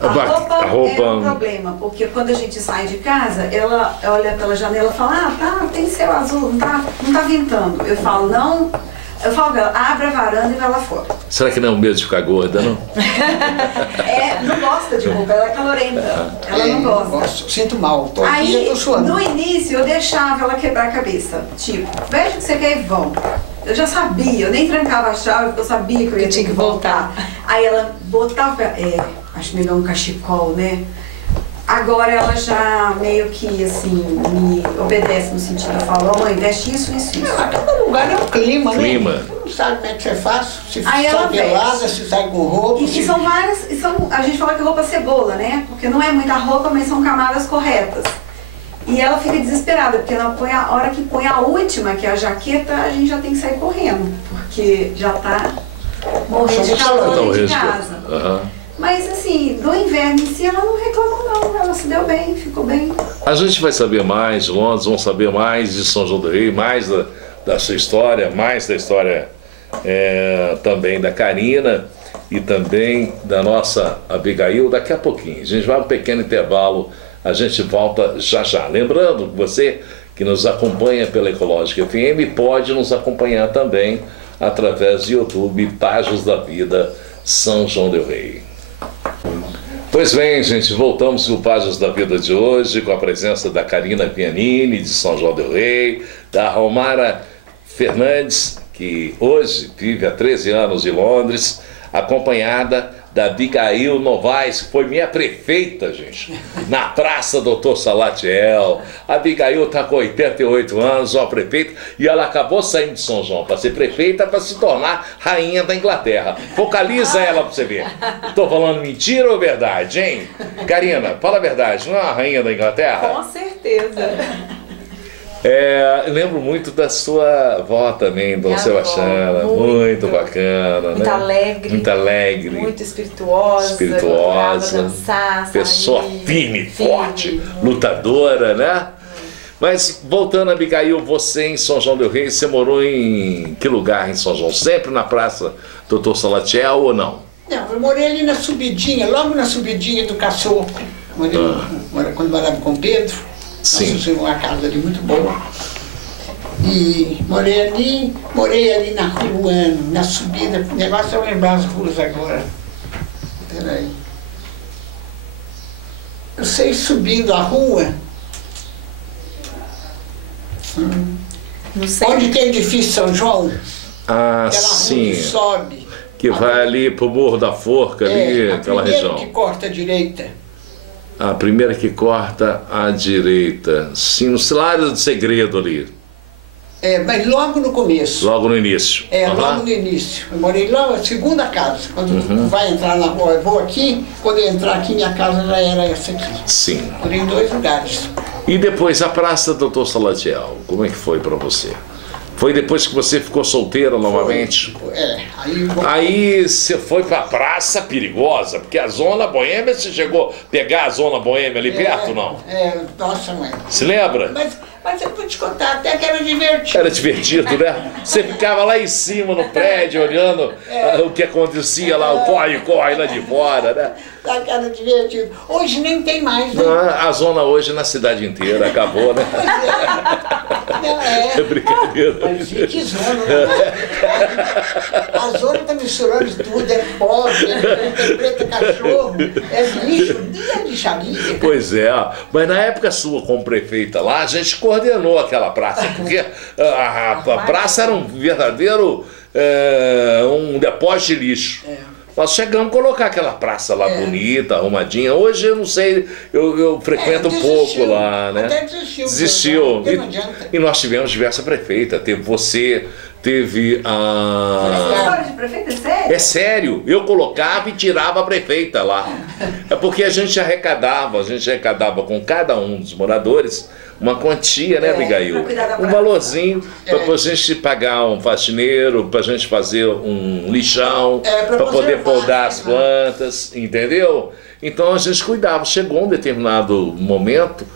A A roupa- é um problema, porque quando a gente sai de casa, ela olha pela janela e fala, tem céu azul, não tá ventando. Eu falo, não. Eu falo pra ela, abre a varanda e vai lá fora. Será que não é um medo de ficar gorda, não? Não gosta de roupa, ela é calorenta. Ela não gosta. Sinto mal. Tô aqui e já Aí, tô suando. no início, eu deixava ela quebrar a cabeça. Tipo, veja o que você quer e vão. Eu já sabia, eu nem trancava a chave, porque eu sabia que eu ia ter que voltar. Aí ela botava, acho melhor um cachecol, né? Agora ela já meio que, assim, me obedece no sentido, eu falo, mãe, veste isso. Cada lugar é um clima, né? Clima. Você não sabe como é que você faz. Se Aí ela sai pelada, veste. se sai com roupa. E se... são várias, a gente fala que roupa cebola, né? Porque não é muita roupa, mas são camadas corretas. E ela fica desesperada, porque ela põe a hora que põe a última, que é a jaqueta, a gente já tem que sair correndo, porque já tá morrendo de calor dentro de casa. Aham. Mas assim, do inverno em si ela não reclamou não, ela se deu bem, ficou bem. A gente vai saber mais de Londres, vamos saber mais de São João do Rei, mais da sua história, mais da história também da Karina e também da nossa Abigail daqui a pouquinho. A gente vai a um pequeno intervalo, a gente volta já já. Lembrando que você que nos acompanha pela Ecológica FM pode nos acompanhar também através do YouTube Páginas da Vida São João del Rei. Pois bem, gente, voltamos com o Páginas da Vida de hoje, com a presença da Karina Pianini, de São João del Rei, da Romara Fernandes, que hoje vive há 13 anos em Londres, acompanhada da Abigail Novaes, que foi minha prefeita, gente, na Praça Doutor Salatiel. A Abigail está com 88 anos, ó, prefeita, e ela acabou saindo de São João para ser prefeita, para se tornar rainha da Inglaterra. Focaliza ela para você ver. Estou falando mentira ou verdade, hein? Karina, fala a verdade, não é a rainha da Inglaterra? Com certeza. Eu lembro muito da sua avó também, Dona Minha Sebastiana, avó, muito bacana, muito né? alegre. Muito alegre. Muito espirituosa. Adorava dançar, pessoa sair, firme, forte, lutadora, né? Mas voltando a Abigail, você em São João del Rei, você morou em que lugar em São João? Sempre na Praça Doutor Salatiel ou não? Não, eu morei ali na subidinha, logo na subidinha do Caçoco. Quando morava com o Pedro. Sim. Nós tínhamos uma casa ali muito boa. E morei ali na rua, na subida. O negócio é eu lembrar as ruas agora. Peraí. Eu sei subindo a rua. Não sei. Onde tem o edifício São João? Ah, Aquela rua sim. que sobe. Que vai ali pro Morro da Forca, ali, a aquela primeira região. que corta à direita. A primeira que corta à direita. Sim, no cenário de segredo ali. Mas logo no começo. Logo no início. Aham. Logo no início. Eu morei lá, a segunda casa. Quando vai entrar na rua, eu vou aqui. Quando eu entrar aqui, minha casa já era essa aqui. Sim. Morei em 2 lugares. E depois a Praça Doutor Salatiel, como é que foi para você? Foi depois que você ficou solteira novamente? Aí você foi para a Praça Perigosa, porque a Zona Boêmia, você chegou a pegar a Zona Boêmia ali perto, não? Nossa, mãe. Se lembra? Mas eu vou te contar, até que era divertido. Era divertido, né? Você ficava lá em cima no prédio, olhando o que acontecia lá, o corre lá de fora, né? Era divertido. Hoje nem tem mais, né? Não, a zona hoje na cidade inteira acabou, né? É brincadeira. Mas que zona, né? A zona tá misturando tudo, é pobre, é preto, é cachorro, é lixo, é lixaria. Pois é, mas na época sua como prefeita lá, a gente coordenou aquela praça, porque a praça era um verdadeiro um depósito de lixo. Nós chegamos a colocar aquela praça lá bonita, arrumadinha. Hoje eu não sei, eu frequento pouco lá, né? Até desistiu. E nós tivemos diversas prefeitas. Teve você, teve a... História de prefeita, é sério? É sério, eu colocava e tirava a prefeita lá. É porque a gente arrecadava com cada um dos moradores uma quantia, né, Abigail? Um valorzinho para a gente pagar um faxineiro, para a gente fazer um lixão, para poder podar as plantas, entendeu? Então a gente cuidava. Chegou um determinado momento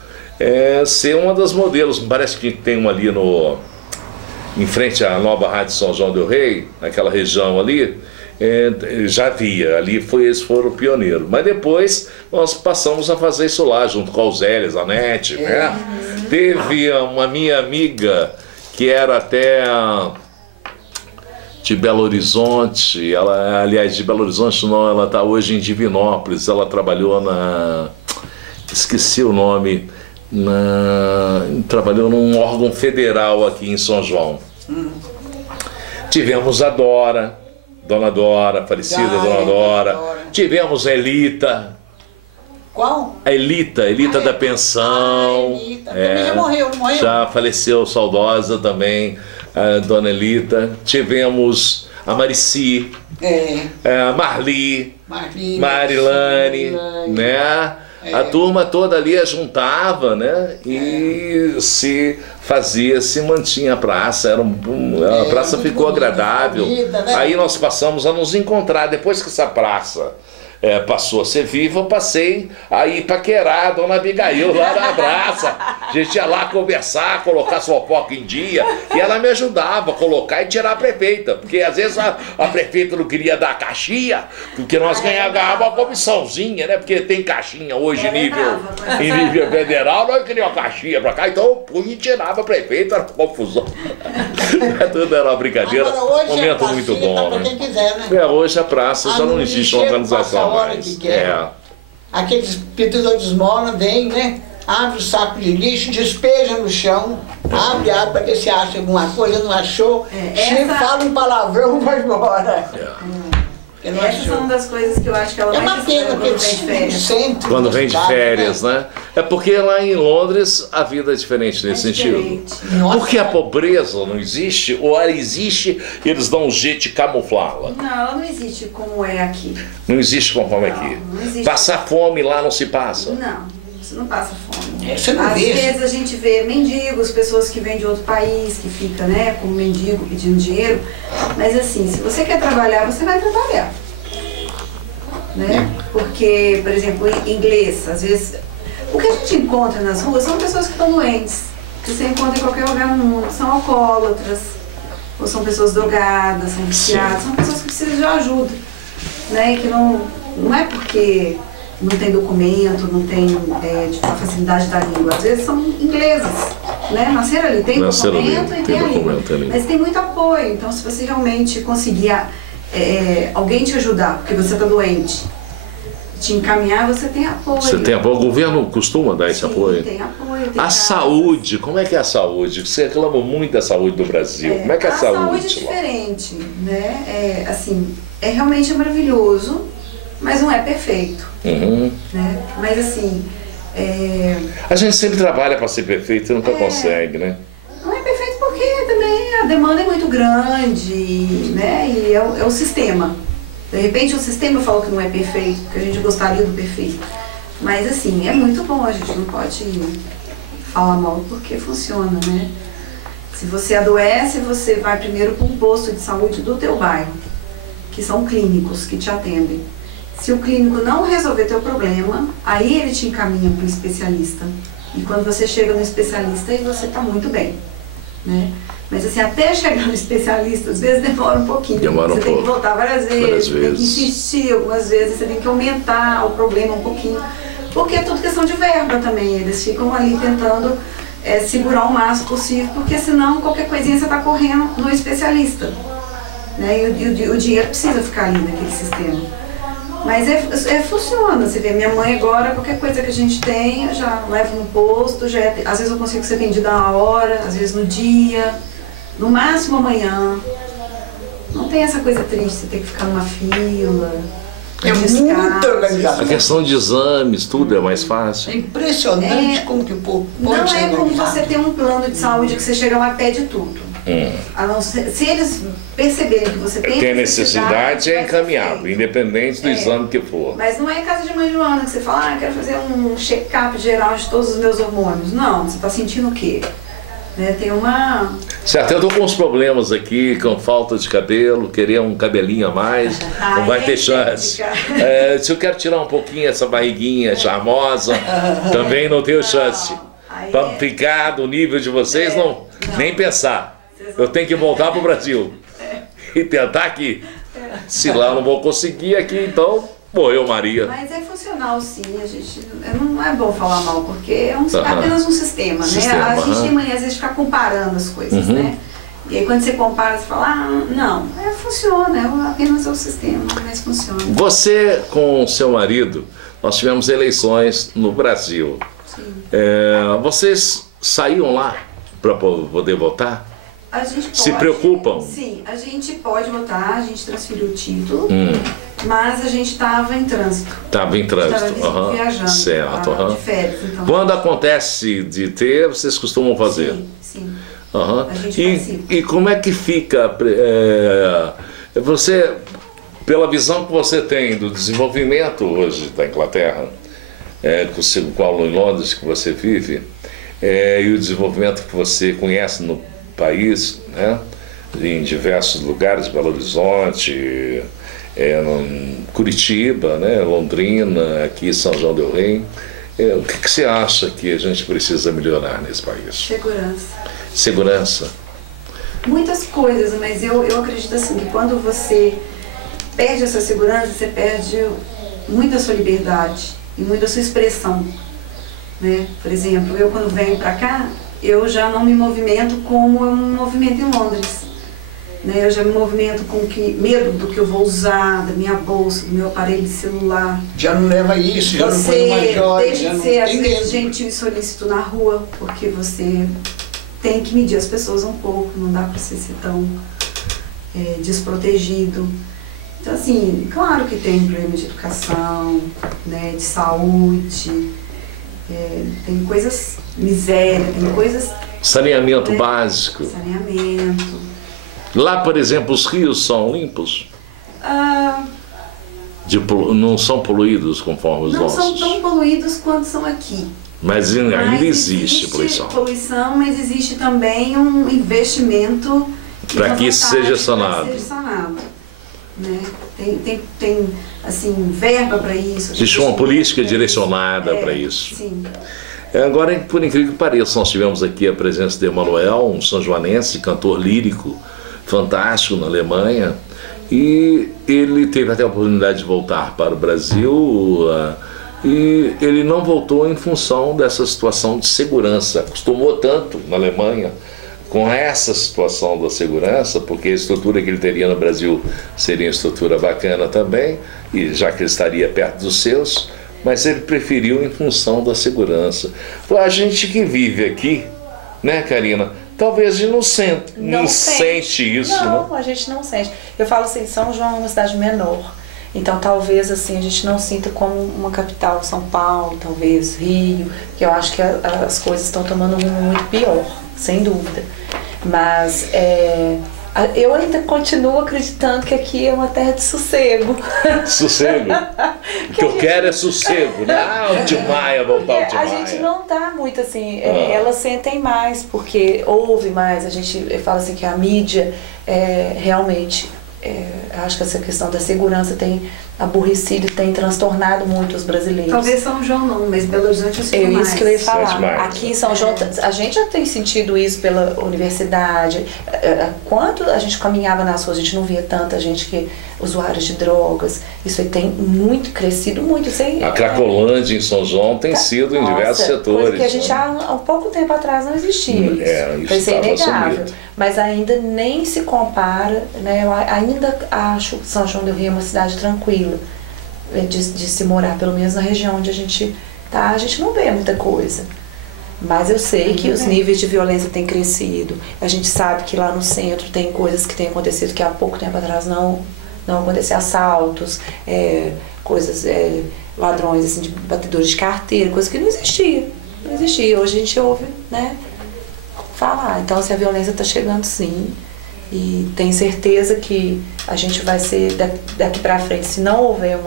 ser uma das modelos. Parece que tem uma ali em frente à nova Rádio São João del Rei, naquela região ali. Já havia, ali eles foram pioneiros. Mas depois nós passamos a fazer isso lá, junto com a Zélia, a Nete, né? Teve uma minha amiga que era até de Belo Horizonte, aliás, de Belo Horizonte não, ela está hoje em Divinópolis, ela trabalhou esqueci o nome, trabalhou num órgão federal aqui em São João. Tivemos a Dora, Dona Dora, falecida Dona Dora. Tivemos a Elita. Qual? A Elita da Pensão. Elita. Também já morreu, não morreu? Já faleceu, saudosa também, a Dona Elita. Tivemos a Marici, a Marli, Marilane, né? A turma toda ali juntava, né? E se mantinha a praça, a praça ficou agradável. Vida, né? Aí nós passamos a nos encontrar. Depois que essa praça passou a ser viva, eu passei a ir paquerar a Dona Abigail lá na praça. A gente ia lá conversar, colocar sua fofoca em dia, e ela me ajudava a colocar e tirar a prefeita, porque às vezes a prefeita não queria dar a caixinha, porque nós ganhávamos uma comissãozinha, né? Porque tem caixinha hoje em nível federal, nós queríamos uma caixinha pra cá, então eu punha e tirava a prefeita, era uma confusão. Tudo era uma brincadeira, Agora, hoje momento muito bom, tá pra né? quem quiser, né? Hoje a praça já não existe uma organização mais. Aqueles pedidores de esmola vêm, né? Abre o saco de lixo, despeja no chão, abre para ver se acha alguma coisa, não achou, fala um palavrão e vai embora. Essas são das coisas que eu acho que ela uma mais pena quando vem de férias. centro. Quando vem de férias, né? É porque lá em Londres a vida é diferente nesse sentido. Nossa. Porque a pobreza não existe, ou ela existe e eles dão um jeito de camuflá-la. Não, ela não existe como é aqui. Não existe conforme aqui. Não existe. Passar fome lá não se passa. Não, você não passa fome. Você não Às vê. vezes a gente vê mendigos, pessoas que vêm de outro país, que ficam, né, como mendigo pedindo dinheiro. Mas assim, se você quer trabalhar, você vai trabalhar. Né? Porque, por exemplo, em inglês, às vezes, o que a gente encontra nas ruas são pessoas que estão doentes, que você encontra em qualquer lugar no mundo, são alcoólatras, ou são pessoas drogadas, são viciadas, são pessoas que precisam de ajuda, né? E que não é porque não tem documento, não tem a facilidade da língua, às vezes são ingleses, né? Nasceram ali, tem documento e tem a língua, mas tem muito apoio. Então, se você realmente conseguir alguém te ajudar, porque você está doente, te encaminhar, você tem apoio. Você tem apoio? O governo costuma dar esse Sim, apoio? Tem apoio. Tem A casas. saúde, como é que é a saúde? Você reclama muito da saúde do Brasil. Como é que é a saúde? A saúde é diferente, né? Assim, realmente maravilhoso, mas não é perfeito. Né? Mas assim... A gente sempre trabalha para ser perfeito e nunca consegue, né? Não é perfeito porque também a demanda é muito grande, né? E é o sistema. De repente o sistema falou que não é perfeito, que a gente gostaria do perfeito. Mas assim, é muito bom, a gente não pode falar mal porque funciona, né? Se você adoece, você vai primeiro para um posto de saúde do teu bairro, que são clínicos que te atendem. Se o clínico não resolver teu problema, aí ele te encaminha para um especialista. E quando você chega no especialista, aí você está muito bem, né? Mas assim, até chegar no especialista, às vezes demora um pouquinho. Você tem que voltar várias vezes, tem que insistir algumas vezes, você tem que aumentar o problema um pouquinho. Porque é tudo questão de verba também, eles ficam ali tentando segurar o máximo possível, porque senão qualquer coisinha você está correndo no especialista, né? E o dinheiro precisa ficar ali naquele sistema. Mas funciona, você vê, minha mãe agora, qualquer coisa que a gente tem, eu já levo no posto, às vezes eu consigo ser atendida na hora, às vezes no dia, no máximo amanhã. Não tem essa coisa triste, você tem que ficar numa fila. É muita organização. A questão de exames, tudo é mais fácil. É impressionante como que o povo não pode é como organizado. você ter um plano de saúde que você chega lá e pede tudo. A não ser, se eles perceberem que você tem necessidade, é vai ser encaminhado, feito. independente do exame que for. Mas não é casa de mãe Joana que você fala, quero fazer um check-up geral de todos os meus hormônios. Não, você está sentindo o quê? Né, tem uma... Certo, eu estou com uns problemas aqui, com falta de cabelo, querer um cabelinho a mais, não vai ter chance. Se eu quero tirar um pouquinho essa barriguinha charmosa, também não tenho chance. Para ficar do nível de vocês, não, nem pensar. Eu tenho que voltar para o Brasil e tentar aqui. Se lá eu não vou conseguir aqui, então morreu Maria. Mas é funcional, sim. A gente, não é bom falar mal, porque é apenas um sistema, né? A gente tem mania, às vezes, de ficar comparando as coisas, né? E aí, quando você compara, você fala, não, funciona, é apenas um sistema, mas funciona. Você, com o seu marido, nós tivemos eleições no Brasil. Sim. Vocês saíam lá para poder votar? A gente pode, se preocupam? Sim, a gente pode votar, a gente transferiu o título, mas a gente estava em trânsito. Estava em trânsito, viajando, certo, de férias. Então. Quando acontece de ter, vocês costumam fazer? Sim, sim. A gente e como é que fica você, pela visão que você tem do desenvolvimento hoje da Inglaterra, com em Londres que você vive, e o desenvolvimento que você conhece no país, né, em diversos lugares, Belo Horizonte, Curitiba, né, Londrina, aqui São João del Rei, o que você acha que a gente precisa melhorar nesse país? Segurança. Muitas coisas, mas eu acredito assim, que quando você perde essa segurança, você perde muito a sua liberdade e muito a sua expressão, né? Por exemplo, eu quando venho pra cá, eu já não me movimento como eu me movimento em Londres, né? Eu já me movimento com medo do que eu vou usar, da minha bolsa, do meu aparelho de celular. Já não leva isso, já não põe uma joia, deixa de ser, às vezes, gentil e solícito na rua, porque você tem que medir as pessoas um pouco, não dá para ser tão desprotegido. Então, assim, claro que tem problema de educação, né, de saúde, tem coisas, miséria, tem coisas... Saneamento básico. Saneamento. Lá, por exemplo, os rios são limpos? Não são poluídos conforme os nossos? Não são tão poluídos quanto são aqui. Mas ainda existe poluição. Mas existe também um investimento para que isso seja sanado. Né? Tem assim, verba para isso. Existe uma política direcionada para isso. Sim. Agora, por incrível que pareça, nós tivemos aqui a presença de Emanuel, um sanjoanense, cantor lírico, fantástico na Alemanha, e ele teve até a oportunidade de voltar para o Brasil. E ele não voltou em função dessa situação de segurança. Acostumou tanto na Alemanha com essa situação da segurança, porque a estrutura que ele teria no Brasil seria uma estrutura bacana também, e já que ele estaria perto dos seus, mas ele preferiu em função da segurança. A gente que vive aqui, né, Karina? Talvez a gente não sente isso. Não, né? A gente não sente. Eu falo assim, São João é uma cidade menor. Então talvez assim a gente não sinta como uma capital, São Paulo, talvez Rio, que eu acho que as coisas estão tomando um rumo muito pior, sem dúvida. Mas eu ainda continuo acreditando que aqui é uma terra de sossego. Sossego? O que eu quero é sossego, né? O de Maia, voltar o de Maia. A gente não tá muito assim, elas sentem mais, porque ouve mais, a gente fala assim que a mídia realmente... acho que essa questão da segurança tem aborrecido e tem transtornado muito os brasileiros. Talvez São João não, mas Belo Horizonte eu sinto mais. Isso que eu ia falar. Mais. Aqui em São João, a gente já tem sentido isso pela universidade. Quando a gente caminhava nas ruas, a gente não via tanta gente usuários de drogas. Isso aí tem crescido muito. A Cracolândia em São João tem sido em diversos setores. Coisa que a gente há um pouco tempo atrás não existia isso. Isso é inegável. Mas ainda nem se compara, né? Eu ainda acho que São João del Rei é uma cidade tranquila de se morar, pelo menos na região onde a gente tá. A gente não vê muita coisa. Mas eu sei que os níveis de violência têm crescido. A gente sabe que lá no centro tem coisas que têm acontecido que há pouco tempo atrás não aconteciam, assaltos, coisas, ladrões, assim, de batedores de carteira, coisas que não existia. Não existia. Hoje a gente ouve, né, falar. Então, assim, a violência está chegando, sim. E tenho certeza que a gente vai ser, daqui para frente, se não houver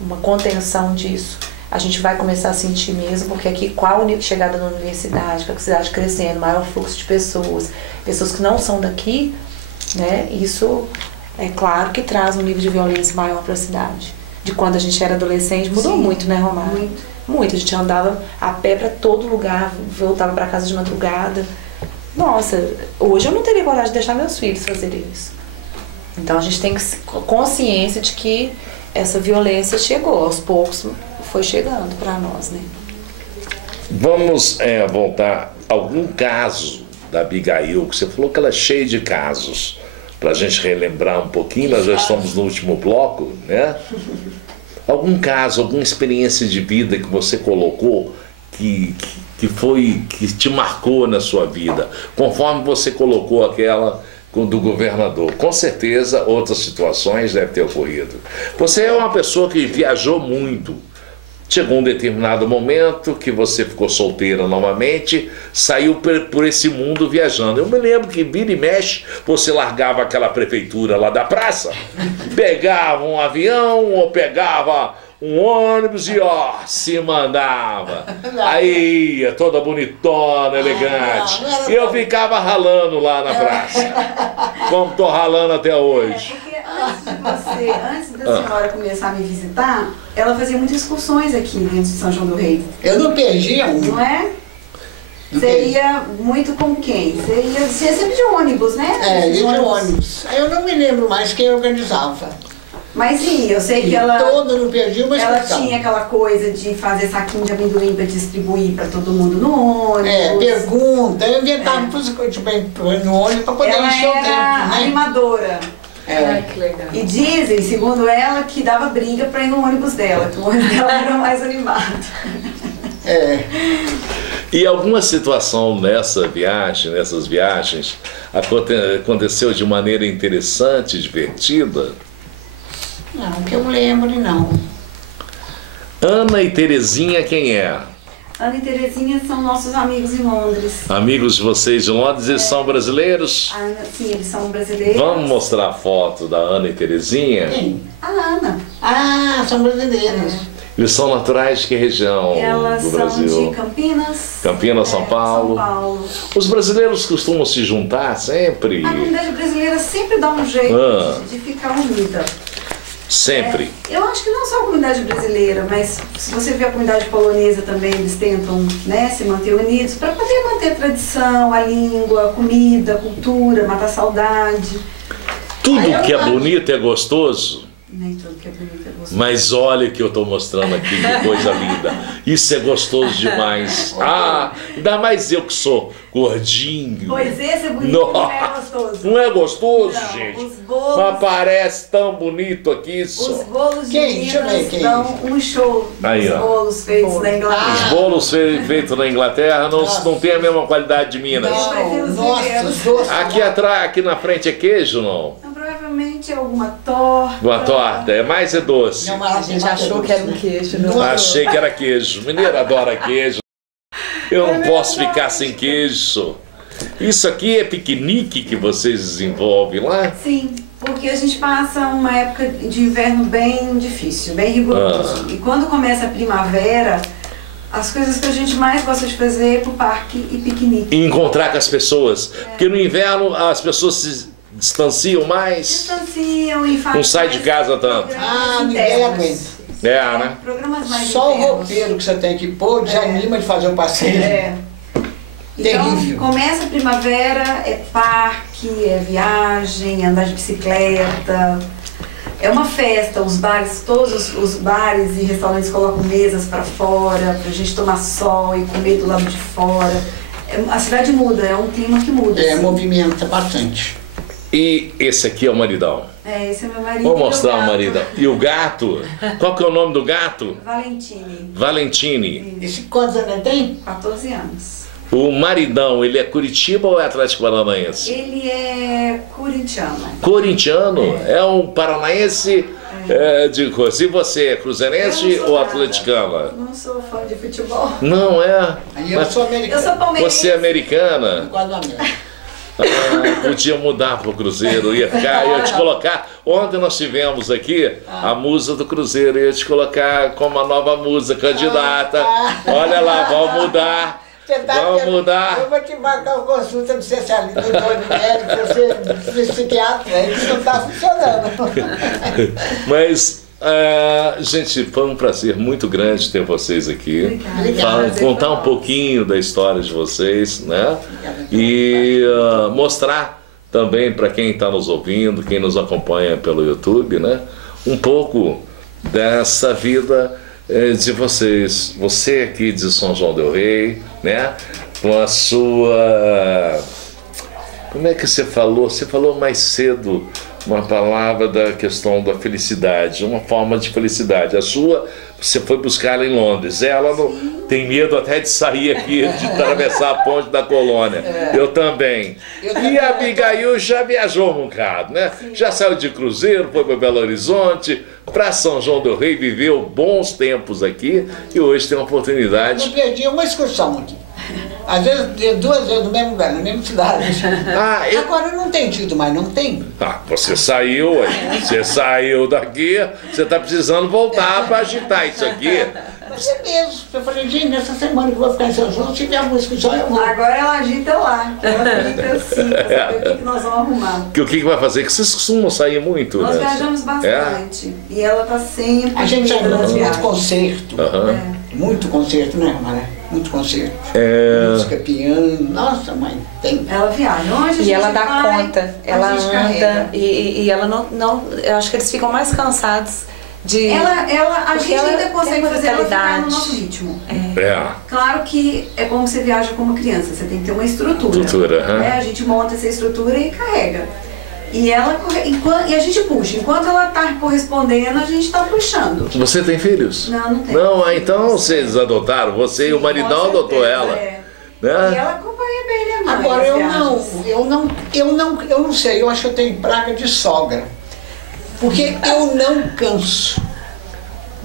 uma contenção disso, a gente vai começar a sentir mesmo, porque aqui com a chegada da universidade, com a cidade crescendo, maior fluxo de pessoas que não são daqui, né, isso é claro que traz um nível de violência maior para a cidade. de quando a gente era adolescente mudou Sim, muito, né, Romário? muito. Muito. A gente andava a pé pra todo lugar, voltava pra casa de madrugada. Nossa, hoje eu não teria coragem de deixar meus filhos fazerem isso. Então a gente tem consciência de que essa violência chegou, aos poucos foi chegando pra nós, né? Vamos voltar a algum caso da Abigail, que você falou que ela é cheia de casos, para a gente relembrar um pouquinho. Nós já estamos no último bloco, né? Algum caso, alguma experiência de vida que você colocou que te marcou na sua vida, conforme você colocou aquela do governador. Com certeza outras situações devem ter ocorrido. Você é uma pessoa que viajou muito. Chegou um determinado momento que você ficou solteira novamente, saiu por esse mundo viajando. Eu me lembro que vira e mexe, você largava aquela prefeitura lá da praça, pegava um avião ou pegava um ônibus e se mandava. Aí ia toda bonitona, elegante. E eu ficava ralando lá na praça, como tô ralando até hoje. Porque antes da senhora começar a me visitar, ela fazia muitas excursões aqui dentro de São João do Rei. Eu não perdia um. Não é? Você ia muito com quem? Você ia sempre de ônibus, né? Ia de ônibus. Eu não me lembro mais quem organizava. Mas sim, eu sei que ela... Todo não perdia uma Ela excursão. tinha aquela coisa de fazer saquinho de amendoim para distribuir para todo mundo no ônibus. Pergunta. Eu inventava coisas no ônibus para poder Ela encher o tempo, era né? animadora. Ai, que legal. E dizem, segundo ela, que dava briga para ir no ônibus dela, que o ônibus dela era mais animado. E alguma situação nessas viagens, aconteceu de maneira interessante, divertida? Não, que eu lembre, não. Ana e Terezinha, quem é? Ana e Terezinha são nossos amigos em Londres. Amigos de vocês de Londres, eles são brasileiros? A Ana, sim, eles são brasileiros. Vamos mostrar a foto da Ana e Terezinha? Quem? A Ana. Ah, são brasileiros. Eles são naturais de que região Elas do são Brasil? de Campinas. Campinas, São Paulo. São Paulo. Os brasileiros costumam se juntar sempre? A comunidade brasileira sempre dá um jeito de ficar unida. Sempre. Eu acho que não só a comunidade brasileira, mas se você vê a comunidade polonesa também, eles tentam, né, se manter unidos para poder manter a tradição, a língua, a comida, a cultura, matar a saudade. Tudo que é bonito é gostoso. Nem tudo que é bonito é gostoso. Mas olha o que eu estou mostrando aqui, que coisa linda. Isso é gostoso demais. Ainda mais eu que sou gordinho. Pois esse é bonito, não é gostoso. Não é gostoso, Não, gente? os bolos... Mas parece tão bonito aqui isso. Os bolos de Deixa eu ver, Minas quem? dão um show. Aí, Os ó. bolos feitos na Inglaterra. Os bolos feitos na Inglaterra não têm a mesma qualidade de Minas. prefiro os Nossa, mineiros. os doces. Aqui atrás, aqui na frente é queijo, não? Então, provavelmente é alguma torta. Uma torta, é mais doce. Não, mas A gente achou que era um queijo, não? Achei que era queijo. Mineiro adora queijo. Eu não posso ficar sem queijo. Isso aqui é piquenique que vocês desenvolvem lá? Sim, porque a gente passa uma época de inverno bem difícil, bem rigoroso. E quando começa a primavera, as coisas que a gente mais gosta de fazer é ir pro parque e piquenique. E encontrar com as pessoas. Porque no inverno as pessoas se distanciam mais. Distanciam e fazem. Não sai de casa tanto. Ninguém aguenta. Né? Programas mais Só o internos. roteiro que você tem que pôr desanima de fazer o passeio. Então, Terrível. começa a primavera, é parque, é viagem, andar de bicicleta. É uma festa, os bares, todos os bares e restaurantes colocam mesas para fora, pra gente tomar sol e comer do lado de fora. A cidade muda, é um clima que muda. assim. Movimenta bastante. E esse aqui é o maridão. Esse é meu marido. Vou e meu mostrar o gato. maridão. E o gato? Qual que é o nome do gato? Valentine, Valentine. Esse quantos anos tem? 14 anos. O maridão, ele é Curitiba ou é Atlético Paranaense? Ele é corintiano. Corintiano? É um paranaense de coisa. E você é cruzeirense Eu não sou ou nada. atleticana? Não sou fã de futebol. Não é. Aí eu Mas sou Eu americano. sou palmeirense. você é americana? Quase a mesma. Podia mudar para o Cruzeiro, ia te colocar. Ontem nós tivemos aqui a musa do Cruzeiro, ia te colocar como a nova musa candidata. Olha lá, vamos mudar. Vamos mudar. Eu vou te marcar uma consulta do especialista, do médico, do psiquiatra, isso não está funcionando. Mas Gente, foi um prazer muito grande ter vocês aqui. Obrigada. Contar um pouquinho da história de vocês, né? E mostrar também para quem está nos ouvindo, quem nos acompanha pelo YouTube, né? Um pouco dessa vida de vocês. Você aqui de São João del Rei, né? Com a sua... Como é que você falou? Você falou mais cedo uma palavra da questão da felicidade, uma forma de felicidade. A sua, você foi buscar ela em Londres. Ela não tem medo até de sair aqui, de atravessar a ponte da colônia. Eu também. E a Abigail já viajou um bocado, né? Já saiu de cruzeiro, foi para Belo Horizonte, para São João del Rei, viveu bons tempos aqui e hoje tem uma oportunidade. Eu perdi uma excursão aqui. Às vezes, 2 vezes no mesmo lugar, na mesma cidade. Agora não tem tido mais, não tem? Você saiu, você saiu daqui, você está precisando voltar para agitar isso aqui. Mas é mesmo. Eu falei, gente, nessa semana que eu vou ficar em São João, se tiver alguma excursão, eu vou. Agora ela agita lá, ela fica assim, pra saber o que nós vamos arrumar. O que vai fazer? Que vocês costumam sair muito, Nós né? viajamos bastante. E ela tá sempre... A gente sai nas muito viagens. concerto. Muito concerto, né, Maré? Muito concerto. Música, piano. Nossa, mãe, tem. Ela viaja. Onde a gente E ela dá vai, conta, a ela gente anda carrega. e ela não. Eu acho que eles ficam mais cansados de. A porque gente ela ainda tem consegue uma fazer ela ficar no vitalidade. nosso ritmo. É. Claro que é como você viaja como criança, você tem que ter uma estrutura. Estrutura, A gente monta essa estrutura e carrega. E ela e a gente puxa. Enquanto ela tá correspondendo, a gente tá puxando. Você tem filhos? Não, não tem. Não, então vocês adotaram, você e o maridão Com adotou certeza, ela. é. Né? E ela acompanha bem a mãe. Agora nas eu não sei, eu acho que eu tenho praga de sogra. Porque eu não canso.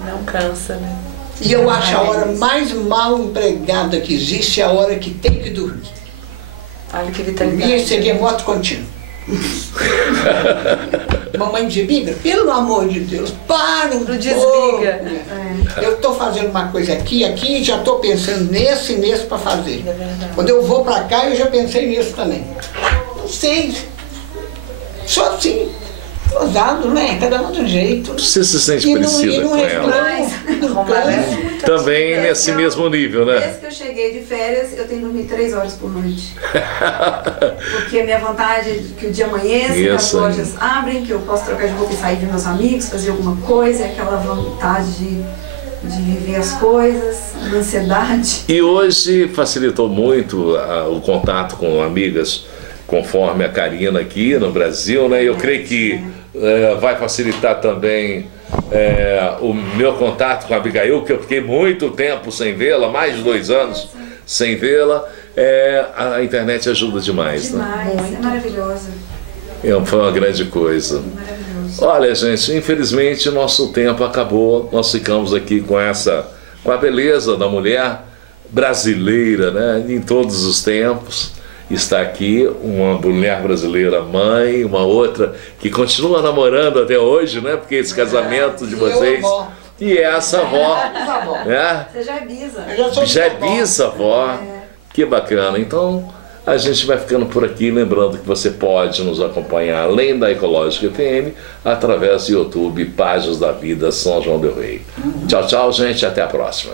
Não cansa, né? E eu acho a hora mais mal empregada que existe é a hora que tem que dormir. Olha que Dormir vitalidade. seria moto contínua. Mamãe desliga? Pelo amor de Deus, para um Desliga. pouco. Eu estou fazendo uma coisa aqui, já estou pensando nesse para fazer. É verdade. Quando eu vou para cá, eu já pensei nisso também. Não sei. Só assim, ousado, né? Cada um de um jeito. Você se sente E não parecida com ela? reclamo, não canso. Também nesse mesmo nível, né? Desde que eu cheguei de férias, eu tenho que dormir 3 horas por noite. Porque a minha vontade é que o dia amanheça, que as Isso. lojas abrem, que eu posso trocar de roupa e sair ver meus amigos, fazer alguma coisa, aquela vontade de viver as coisas, a ansiedade. E hoje facilitou muito o contato com amigas, conforme a Karina aqui no Brasil, né? Eu creio que vai facilitar também o meu contato com a Abigail, que eu fiquei muito tempo sem vê-la, mais de 2 anos sem vê-la. A internet ajuda demais, né? Demais, é maravilhosa. Foi uma grande coisa. Maravilhoso. Olha, gente, infelizmente nosso tempo acabou. Nós ficamos aqui com a beleza da mulher brasileira, né? Em todos os tempos. Está aqui uma mulher brasileira mãe, uma outra que continua namorando até hoje, né? Porque esse casamento de vocês. E essa avó, né? Você já é bisa. Eu já sou Já é bisavó. bisavó. Que bacana. Então, a gente vai ficando por aqui, lembrando que você pode nos acompanhar além da Ecológica FM, através do YouTube, Páginas da Vida São João del Rei. Tchau, tchau, gente. Até a próxima.